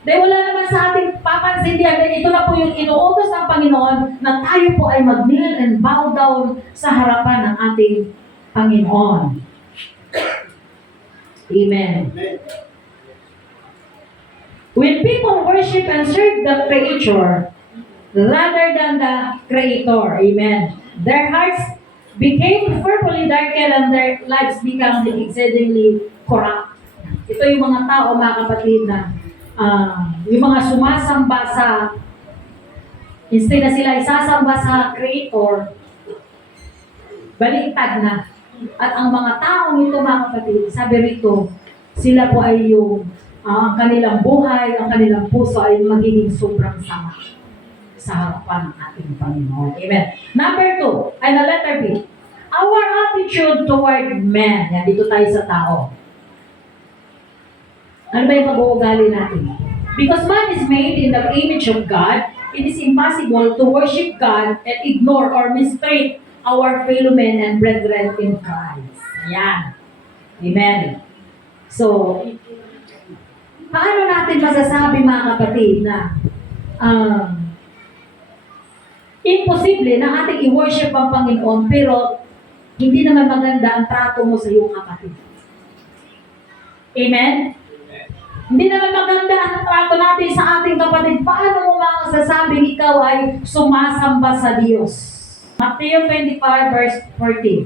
Dahil wala naman sa ating papansindihan, dahil ito na po yung inuutos ng Panginoon na tayo po ay mag-kneel and bow down sa harapan ng ating Panginoon. Amen. When people worship and serve the Creator rather than the Creator, amen, their hearts became fearfully darkened and their lives became exceedingly corrupt. Ito yung mga tao, mga kapatid, na yung mga sumasamba instead na sila isasamba sa Creator, baliktad na. At ang mga taong ito, mga kapatid, sabi rito, sila po ay yung ang kanilang buhay, ang kanilang puso ay magiging sobrang sama sa harapan ng ating Panginoon. Amen. Number 2, ay na letter B. Our attitude toward men. Yan, dito tayo sa tao. Ano ba yung pag-uugali natin? Because man is made in the image of God, it is impossible to worship God and ignore or mistreat our fellow men and brethren in Christ. Ayan. Amen. So, paano natin masasabi, mga kapatid, na imposible na ating i-worship ang Panginoon pero hindi naman maganda ang trato mo sa iyong kapatid? Amen? Hindi naman maganda ang trato natin sa ating kapatid. Paano mo masasabing ikaw ay sumasamba sa Diyos? Matthew 25 verse 14.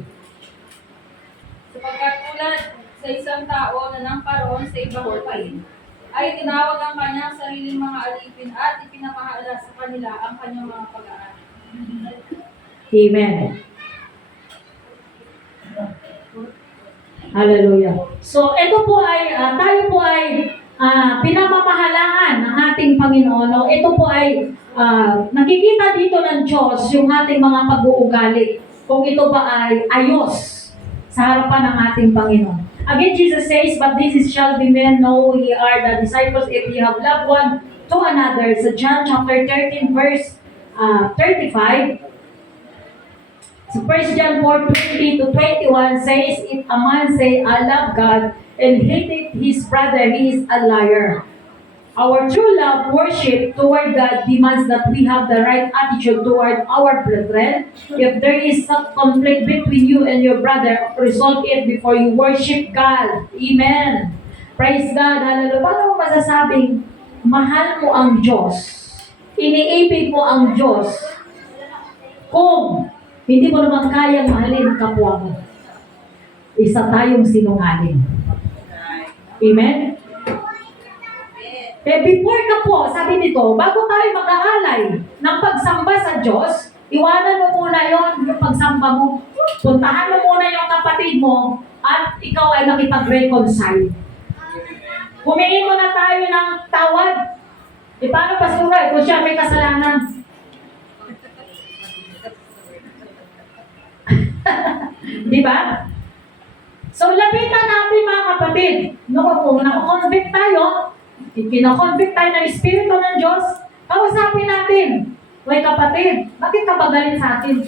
Sapagkat tulad sa isang tao na namparoon sa ibang lupain, ay tinawag ang kanyang sariling mga alipin at ipinamahala sa kanila ang kanyang mga pag-aaral. Amen. Hallelujah. So, ito po ay, tayo po ay pinamamahalaan ng ating Panginoon. No? Ito po ay nakikita dito ng Diyos yung ating mga pag-uugali. Kung ito ba ay ayos sa harapan ng ating Panginoon. Again, Jesus says, "But this is shall be men know ye are the disciples if ye have loved one to another." Sa John chapter 13 verse 35, so 1 John 4:20 to 21 says, "If a man say, I love God, and hateth his brother, he is a liar." Our true love worship toward God demands that we have the right attitude toward our brethren. If there is some conflict between you and your brother, resolve it before you worship God. Amen. Praise God. Hallelujah. Paano mo masasabing mahal mo ang Diyos? Iniibig mo ang Diyos kung hindi mo naman kayang mahalin ang kapwa mo. Isa tayong sinungaling. Amen? Before ka po, sabi dito, bago tayo mag-aalay ng pagsamba sa Diyos, iwanan mo muna yung pagsamba mo. Puntahan mo muna yung kapatid mo at ikaw ay makipag-reconcile. Humingi mo na tayo ng tawad. Paano pasura kung siya may kasalanan? Di ba? So, lapitan natin mga kapatid. Kung nakakonvict tayo, kinakonvict tayo ng Espiritu ng Diyos, kausapin natin. Uy kapatid, bakit ka ba galit sa akin?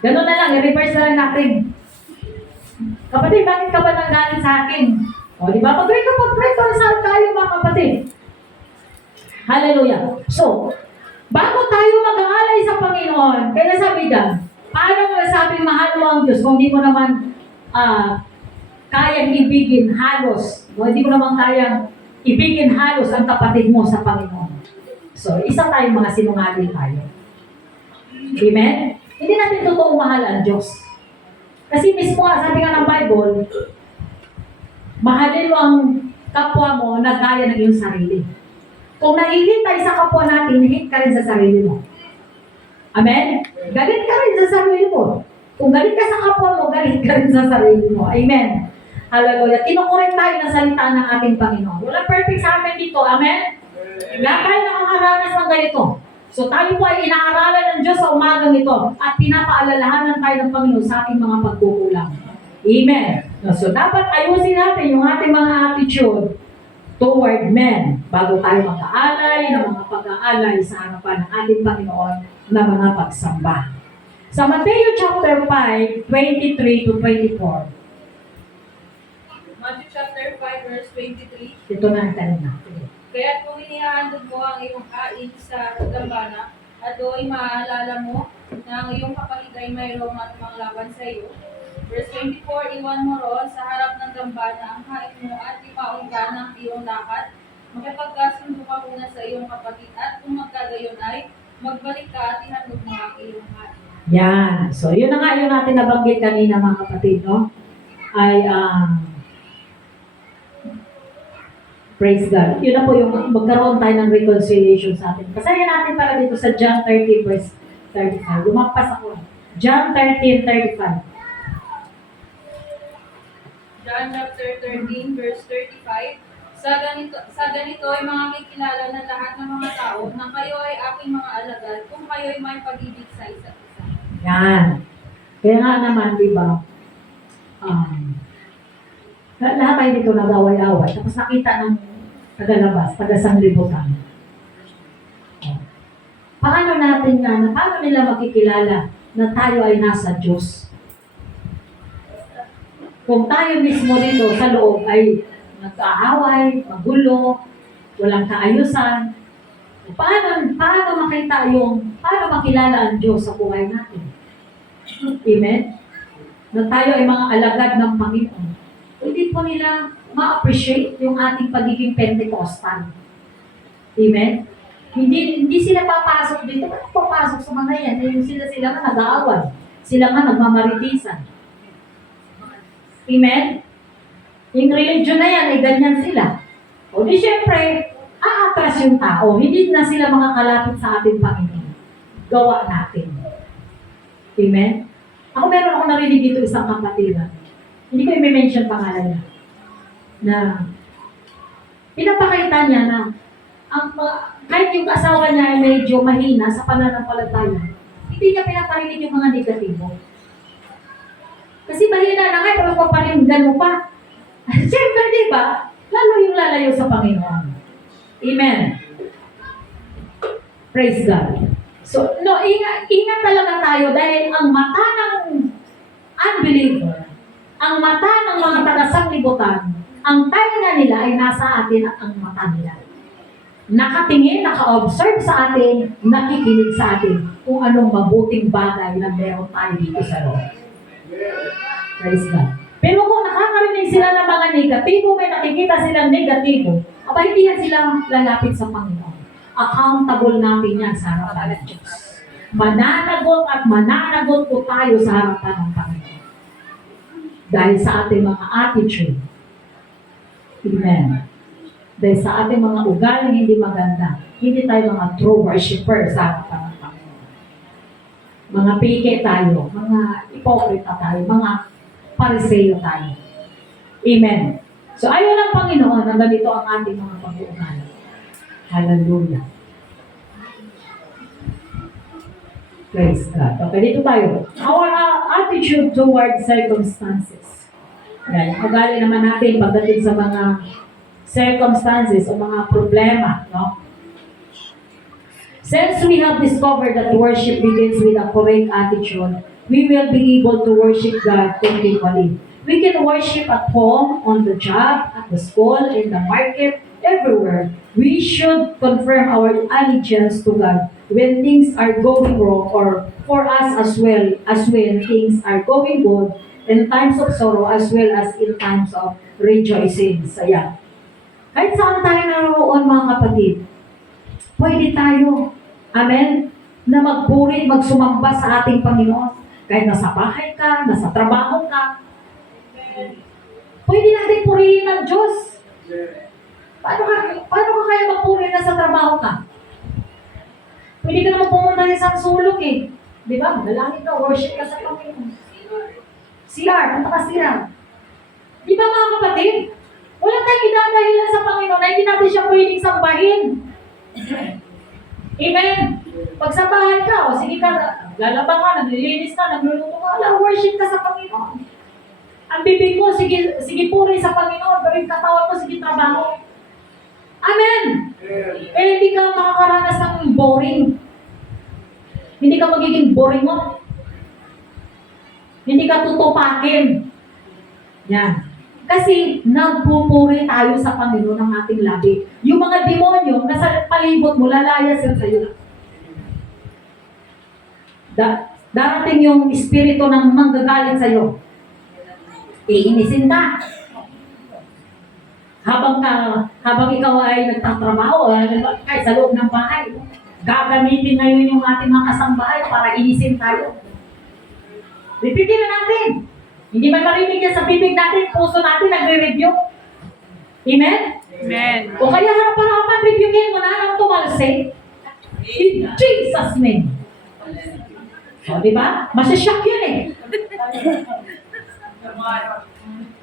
Ganun na lang, i-reverse na lang natin. Kapatid, bakit ka ba nanggalit sa akin? O, di ba? Mag-reconcile tayo mga kapatid. Hallelujah. So, bago tayo mag-aalay sa Panginoon, kaya sabi dyan, paano mo nasabing mahal mo ang Diyos kung di mo naman kayang ibigin halos, hindi mo naman kayang ibigin halos ang kapatid mo sa Panginoon. So, isa tayong mga sinungaling tayo. Amen? Hindi natin totoong mahal ang Diyos. Kasi mismo sabi nga ng Bible, mahalin mo ang kapwa mo na gaya ng iyong sarili. Kung nahihit tayo sa kapwa natin, hit ka rin sa sarili mo. Amen? Galit ka rin sa sarili mo. Kung galit ka sa kapwa mo, galit ka rin sa sarili mo. Amen? Hallelujah. Kinukurek tayo ng salita ng ating Panginoon. Walang perfect sa amin dito. Amen? Lahat tayo nakakaranas ng ganito. So tayo po ay inaaralan ng Diyos sa umagang ito at pinapaalalahanan tayo ng Panginoon sa ating mga pagkukulang. Amen. So dapat ayusin natin yung ating mga attitude toward men bago tayo mag-aalay ng mga pag-aalay sa harapan ng ating Panginoon na mga pagsamba. Sa Matthew chapter 5, 23 to 24. Matthew chapter 5 verse 23. Ito na ang tanong natin. Kaya't kung inihahandog mo ang iyong kain sa dambana, at do'y maaalala mo na ang iyong kapatid ay mayroong anumang laban sa iyo. Verse 24, iwan mo roon sa harap ng dambana ang kain mo at ipaon ka ng iyong lakad. Makipagkasundo ka muna sa iyong kapatid at kung magkagayon ay magbalik ka at ihandog mo ang iyong kain. Yan. So, yun na nga yung natin nabanggit kanina mga kapatid, no? Ay, praise God. Yun na po yung magkaroon tayo ng reconciliation sa atin. Basahin natin para dito sa John 13 verse 35. Lumagpas ako. John 13:35. John chapter 13 verse 35. Sa ganito ay mga kikilala ng lahat ng mga tao na kayo ay aking mga alagad kung kayo ay may pag-ibig sa isa't isa. Yan. Kaya nga naman, di ba, lahat tayo dito nag-away-away. Tapos nakita ng tagalabas, taga-sanglibutan. Paano natin nga, paano nila makikilala na tayo ay nasa Diyos? Kung tayo mismo dito sa loob ay nag-aaway, magulo, walang kaayusan, paano makilala ang Diyos sa buhay natin? Amen? Na tayo ay mga alagad ng Panginoon. Hindi po nila ma-appreciate yung ating pagiging Pentecostal. Amen? Hindi sila papasok dito. Bakit papasok sa mga yan? Sila nga nag-aaway. Sila nga nagmamaritisan. Amen? Yung religion na yan, ay ganyan sila. O di syempre, aatras yung tao. Hindi na sila makakalapit sa ating Panginoon. Gawa natin. Amen? Ako meron ako narinig dito isang kapatiran. Hindi ko i-mention pangalan niya. Na Pinapakita niya na kahit yung asawa niya ay medyo mahina sa pananampalataya, hindi niya pinaparinig yung mga negatibo. Kasi mahina na nga, pero paparinggan mo pa. Siyempre, di ba? Lalo yung lalayo sa Panginoon. Amen. Praise God. So, no, ingat talaga tayo dahil ang mata ng unbeliever, ang mata ng mga taga-sanglibutan, ang tainga nila ay nasa atin at ang mata nila. Nakatingin, naka-observe sa atin, nakikinig sa atin kung anong mabuting bagay na meron tayo dito sa loob. Praise God. Pero kung nakakarinig sila ng mga negatibo, may nakikita silang negatibo, aba hindi yan sila lalapit sa Panginoon. Accountable natin yan sa harapan ng Diyos. Mananagot at mananagot po tayo sa harapan ng Panginoon. Dahil sa ating mga attitude. Amen. Dahil sa ating mga ugaling hindi maganda, hindi tayo mga true worshiper sa harapan ng Panginoon. Mga peke tayo, mga ipokrita tayo, mga pariseyo tayo. Amen. So ayaw ng Panginoon na ganito ang ating mga pag-uugali. Hallelujah. Praise God. Okay, dito tayo. Our attitude towards circumstances. Yan, ugali naman natin pagdating sa mga circumstances o mga problema, no? Since we have discovered that worship begins with a correct attitude, we will be able to worship God continually. We can worship at home, on the job, at the school, in the market, everywhere. We should confirm our allegiance to God when things are going wrong, or for us as well as when things are going good, in times of sorrow as well as in times of rejoicing. Saya. Kahit saan tayo naroon, mga kapatid, pwede tayo, amen, na magpuri, magsumamba sa ating Panginoon. Kahit nasa bahay ka, nasa trabaho ka, pwede natin purihin ng Diyos. Paano ka kaya magpuri na sa trabaho ka? Pwede ka naman pumunta sa isang sulok eh. Di ba? Dalangin ka, worship ka sa Panginoon. CR, punta ka CR. Di ba mga kapatid? Wala tayong idadahilan sa Panginoon na hindi natin siya pwedeng sambahin. Amen. Pagsambahan ka, o sige ka, lalaba ka, naglilinis ka, nagluluto ka, worship ka sa Panginoon. Ang bibig mo, sige puri sa Panginoon, gawin katawan mo, sige trabaho. Amen. Eh, hindi ka makakaranas ng boring. Hindi ka magiging boring mo. Hindi ka tutupakin. Yan. Kasi nagpupuri tayo sa Panginoon ng ating labi. Yung mga demonyo nasa palibot mo, lalayas yan sa'yo. Darating yung espiritu ng manggagalit sa'yo. Iinisin ka. Habang ikaw ay nagtatrabaho, kahit sa loob ng bahay, gagamitin ngayon yung ating mga kasambahay para inisin tayo. Repeatin na natin. Hindi man marinig yan sa bibig natin, puso natin nagre-review. Amen? Amen. O kaya harapan-harapan, reviewin mo na ang tumalsik. In Jesus' name. O, diba? Masashock yun eh.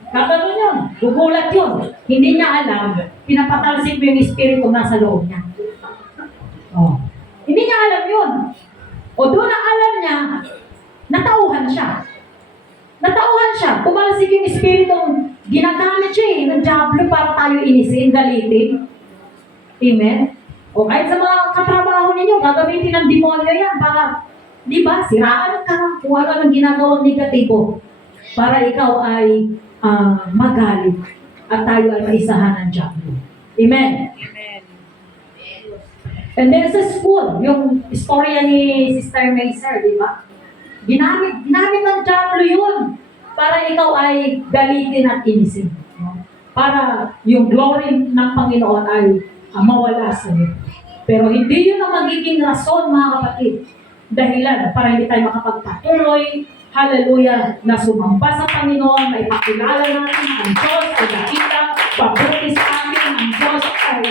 Kagano yun. Gugulat yun. Hindi niya alam, pinapatalsik mo yung espiritu nasa loob niya. O. Hindi niya alam yun. O doon na alam niya, natauhan siya. Natauhan siya. Tumalsik yung espiritong ginagamit siya eh, ng diablo para tayo inisin, galitin. Amen? O kahit sa mga katrabaho ninyo, gagamitin ng demonyo yan para, di ba, siraan ka, kung ano ang ginagawang negatibo para ikaw ay magalit at tayo ay maisahan ng diablo. Amen? Amen. And then sa school, yung istorya ni Sister Macer, di ba? Ginamit ng diablo yun para ikaw ay galitin at inisin. No? Para yung glory ng Panginoon ay mawala sa iyo. Pero hindi yun ang magiging rason, mga kapatid. Dahilan para hindi tayo makapagpatuloy, hallelujah, na sumamba sa Panginoon, may pakilala natin ang Diyos ay nakita, pabuti sa amin, ang Diyos ay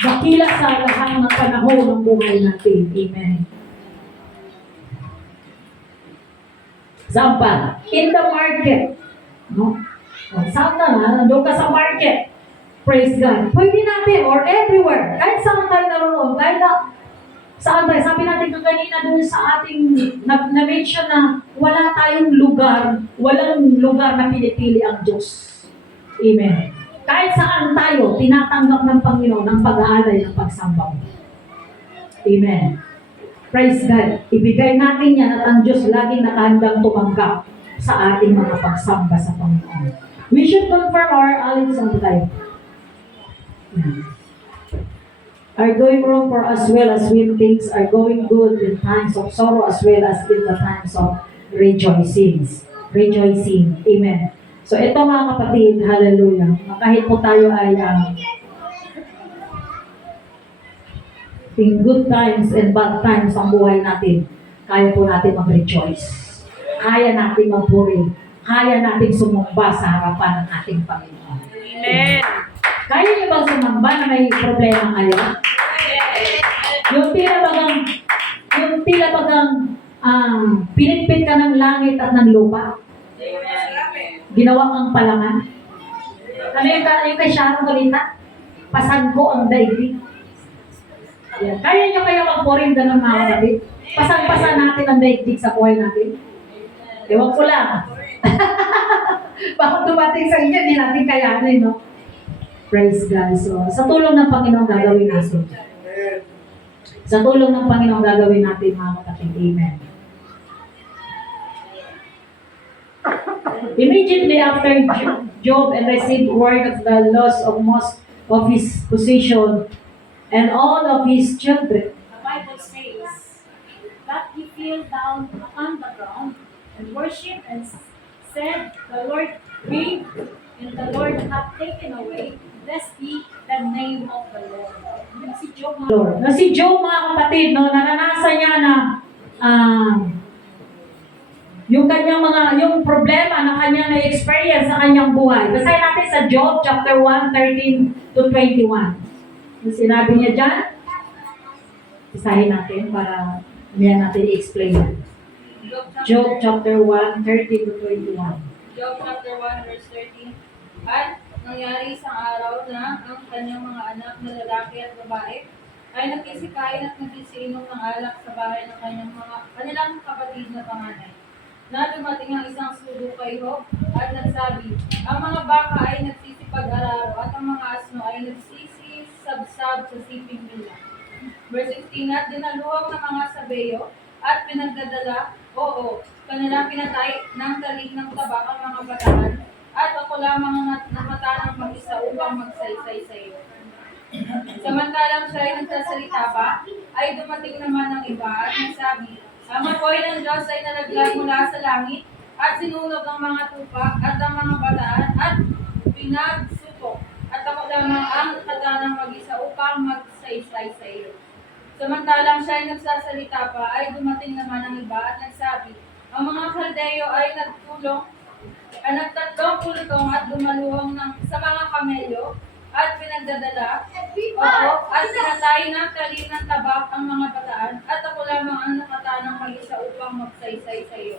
dakila sa lahat ng panahon ng buhay natin. Amen. Example, in the market. No? Saan ka na? Nandun ka sa market. Praise God. Pwede natin, or everywhere, kahit saan tayo naroon, kahit saan tayo, sabi natin kanina dun sa ating, na-mention na wala tayong lugar, walang lugar na pinipili ang Diyos. Amen. Kahit saan tayo, tinatanggap ng Panginoon ang pag-aalay ng pagsamba mo. Amen. Praise God. Ibigay natin yan at ang Diyos laging nakahandang tumanggap sa ating mga pagsamba sa Panginoon. We should confirm our allegiance unto tayo. Are going wrong for as well as when things are going good in times of sorrow as well as in the times of rejoicing. Amen. So ito mga kapatid, hallelujah. Kahit po tayo ay in good times and bad times ang buhay natin, kaya po natin mag-rejoice. Kaya natin magpuri. Kaya natin sumumba sa harapan ng ating Panginoon. Amen. Kaya niyo bang sumamba na may problema kayo? Yung tila bagang pinitpit ka ng langit at ng lupa. Ginawa kang palaman. Ano yung kay Sharon Colita? Pasan ko ang daigdig. Yeah. Kaya niyo kaya magpurin ganun mga kapatid? Pasan-pasan natin ang daigdig sa buhay natin. Ewan ko lang. Baka dumating sa inyo, hindi natin kayanin, no? Praise God. So, sa tulong ng Panginoon gagawin natin. Sa tulong ng Panginoon gagawin natin, mga kapatid. Amen. Immediately after Job and received word of the loss of most of his possession and all of his children, The Bible says that he fell down on the ground and worshipped and said, "The Lord gave, and the Lord hath taken away. Blessed be the name of the Lord." Si Job, Lord. Na si Job, mga kapatid, no, naranasan niya na yung problema na kanyang na-experience sa kanyang buhay. Basahin natin sa Job chapter 1, 13 to 21. Yung sinabi niya dyan, basahin natin para hindi natin i-explain. Job chapter 1, 13 to 21. Job chapter 1 verse 13. At nangyari isang araw na ang kanyang mga anak na lalaki at babae ay nagsisikain at nagsisiinom ng alak sa bahay ng kanilang kapatid na panganay. Na dumating ang isang sugo kay Job at nagsabi, ang mga baka ay nagsisipag-araro at ang mga asno ay nagsisisabsab sa siping nila. Verse 16, at dinaluwang ng mga sabeyo at pinagdadala, kanilang pinatay ng talig ng tabak ang mga bataan at ako lamang ang namatanang mag-isa upang magsaysay sa iyo. Samantalang siya ay nagsasalita pa, ay dumating naman ng iba at nagsabi, ang apoy ng Diyos ay nalaglag mula sa langit at sinunog ang mga tupa at ang mga bataan at pinagsupok at ako lamang ang nakatanang mag-isa upang magsaysay sa iyo. Samantalang siya ay nagsasalita pa, ay dumating naman ng iba at nagsabi, ang mga Kaldeo ay nagtatlong pulutong at dumaluhang sa mga kamelyo at pinagdadala, at pinatay ng talim ng tabak ang mga bataan, at ako lamang ang nakatanang mag-isa upang magsaysay sa iyo.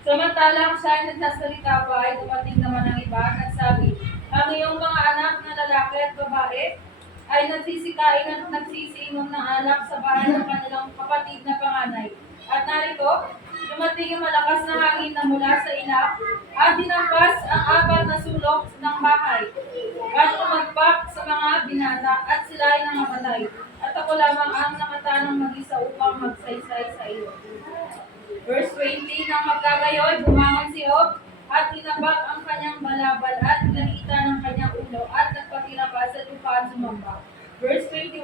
Samantalang siya ay nagsasalita pa, ay dumating naman ng iba at nagsabi, ang iyong mga anak na lalaki at babae ay nagsisikain at nagsisiinom ng alak sa bahay ng kanilang kapatid na panganay. At narito, dumating ang malakas na hangin na mula sa ilap at dinampas ang apat na sulok ng bahay at umagpak sa mga binata at sila ay nangamatay. At ako lamang ang nakatanang mag-isa upang magsaysay sa iyo. Verse 20, nang magkagayoy, bumangon si Job at tinabak ang kanyang balabal at pinakita ng kanyang ulo at nagpatira pa sa lupa at sumamba. Verse 21,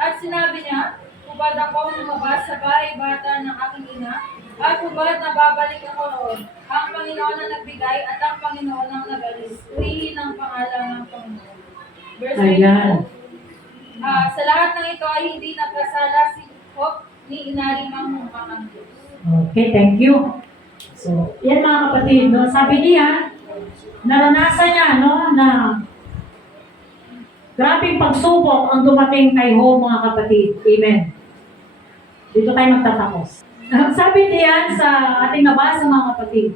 at sinabi niya, hubad ako lumabas sa bahay bata ng aking ina, at hubad na babalik ako roon. Ang Panginoon ang nagbigay at ang Panginoon ang nagalis. Purihin ang pangalan ng Panginoon. Verse 22, sa lahat ng ito ay hindi nagkasala si Job ni inarimang ang Diyos. Okay, thank you. So, yan mga kapatid, no? Sabi niya, naranasan niya, no, na grabing pagsubok ang dumating kay Job, mga kapatid. Amen. Dito tayo magtatapos. Sabi niya sa ating nabasa, mga kapatid,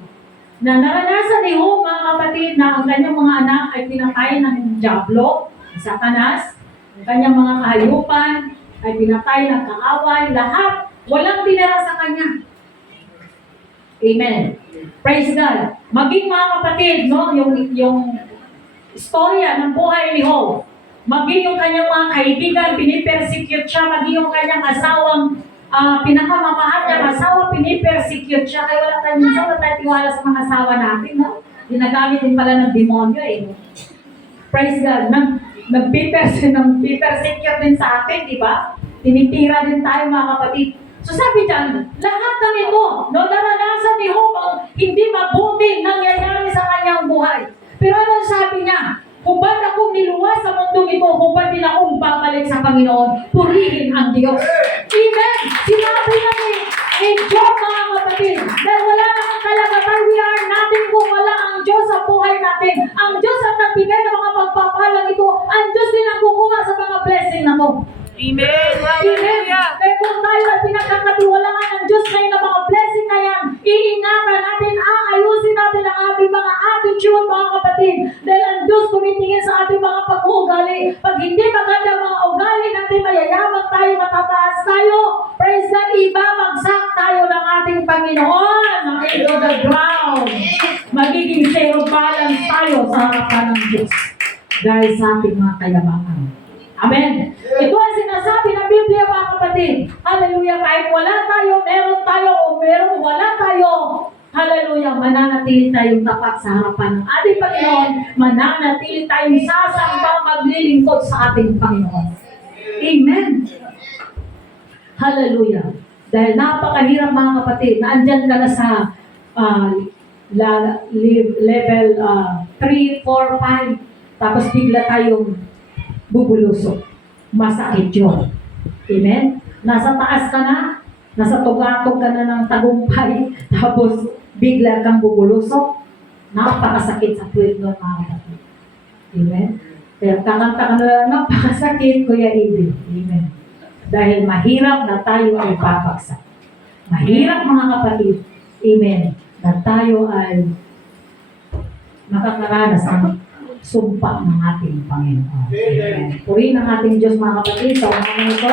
na naranasan ni Job, mga kapatid, na ang kanyang mga anak ay pinatay ng Diablo, Satanas, ang kanyang mga kahayupan ay pinatay ng kaaway, lahat, walang tinira sa kanya. Amen. Praise God. Maging mga kapatid, no, yung istorya ng buhay ni Job, maging yung kanyang mga kaibigan, pinipersecute siya, maging yung kanyang asawang pinakamamahal niyang asawa, pinipersecute siya. Kaya wala tayong minsan, wala tayong tiwala sa mga asawa natin, no? Ginagamit din pala ng demonyo, eh. Praise God. Nag-persecute din sa atin, di ba? Tinitira din tayo, mga kapatid. So sabi dyan, lahat ng ito, no, naranasan ni Job ang hindi mabuting nangyayari sa kanyang buhay. Pero ano sabi niya? Hubad akong niluwas sa mundong ito, hubad din akong babalik sa Panginoon, purihin ang Diyos. Amen! Sinabi na ni Job, mga kapatid, dahil wala namang kalagatan, we are nothing kung wala ang Diyos sa buhay natin. Ang Diyos ang nagbigay ng mga pagpapalang ito. Ang Diyos din ang kukuha sa mga blessing na to. Amen. Amen. Hallelujah. Kaya kung tayo ay pinagkakatiwalaan ng Diyos ngayon ng mga blessing na yan, iingatan natin, aayusin natin ang ating mga attitude, mga kapatid. Dahil ang Diyos tumitingin sa ating mga pag-uugali. Pag hindi maganda mga ugali natin, mayayabang tayo, matataas tayo. Praise God, ibabagsak tayo ng ating Panginoon. Into the ground. Magiging zero balance tayo sa harapan ng Diyos. Dahil sa ating mga kayamanan. Amen. Ito ang sinasabi ng Biblia, mga kapatid. Hallelujah. Kahit wala tayo, meron tayo, o meron wala tayo. Hallelujah. Mananatili tayong tapat sa harapan ng ating Panginoon. Mananatili tayong sasambang maglilingkod sa ating Panginoon. Amen. Hallelujah. Dahil napakahirap, mga kapatid, na andyan ka na sa level 3, 4, 5. Tapos bigla tayong bubulusok. Masakit yun. Amen? Nasa taas ka na, nasa tugatog ka na ng tagumpay, tapos bigla kang bubulusok. Napakasakit sa puwet nun, mga kapatid. Amen? Kaya kakanta ka na lang, napakasakit, Kuya Ibi. Amen? Dahil mahirap na tayo ay babagsak. Mahirap, mga kapatid. Amen? Na tayo ay makakaranas ng sumpa ng ating Panginoon. Amen. Purihin ang ating Diyos, mga kapatid, sa mga ito.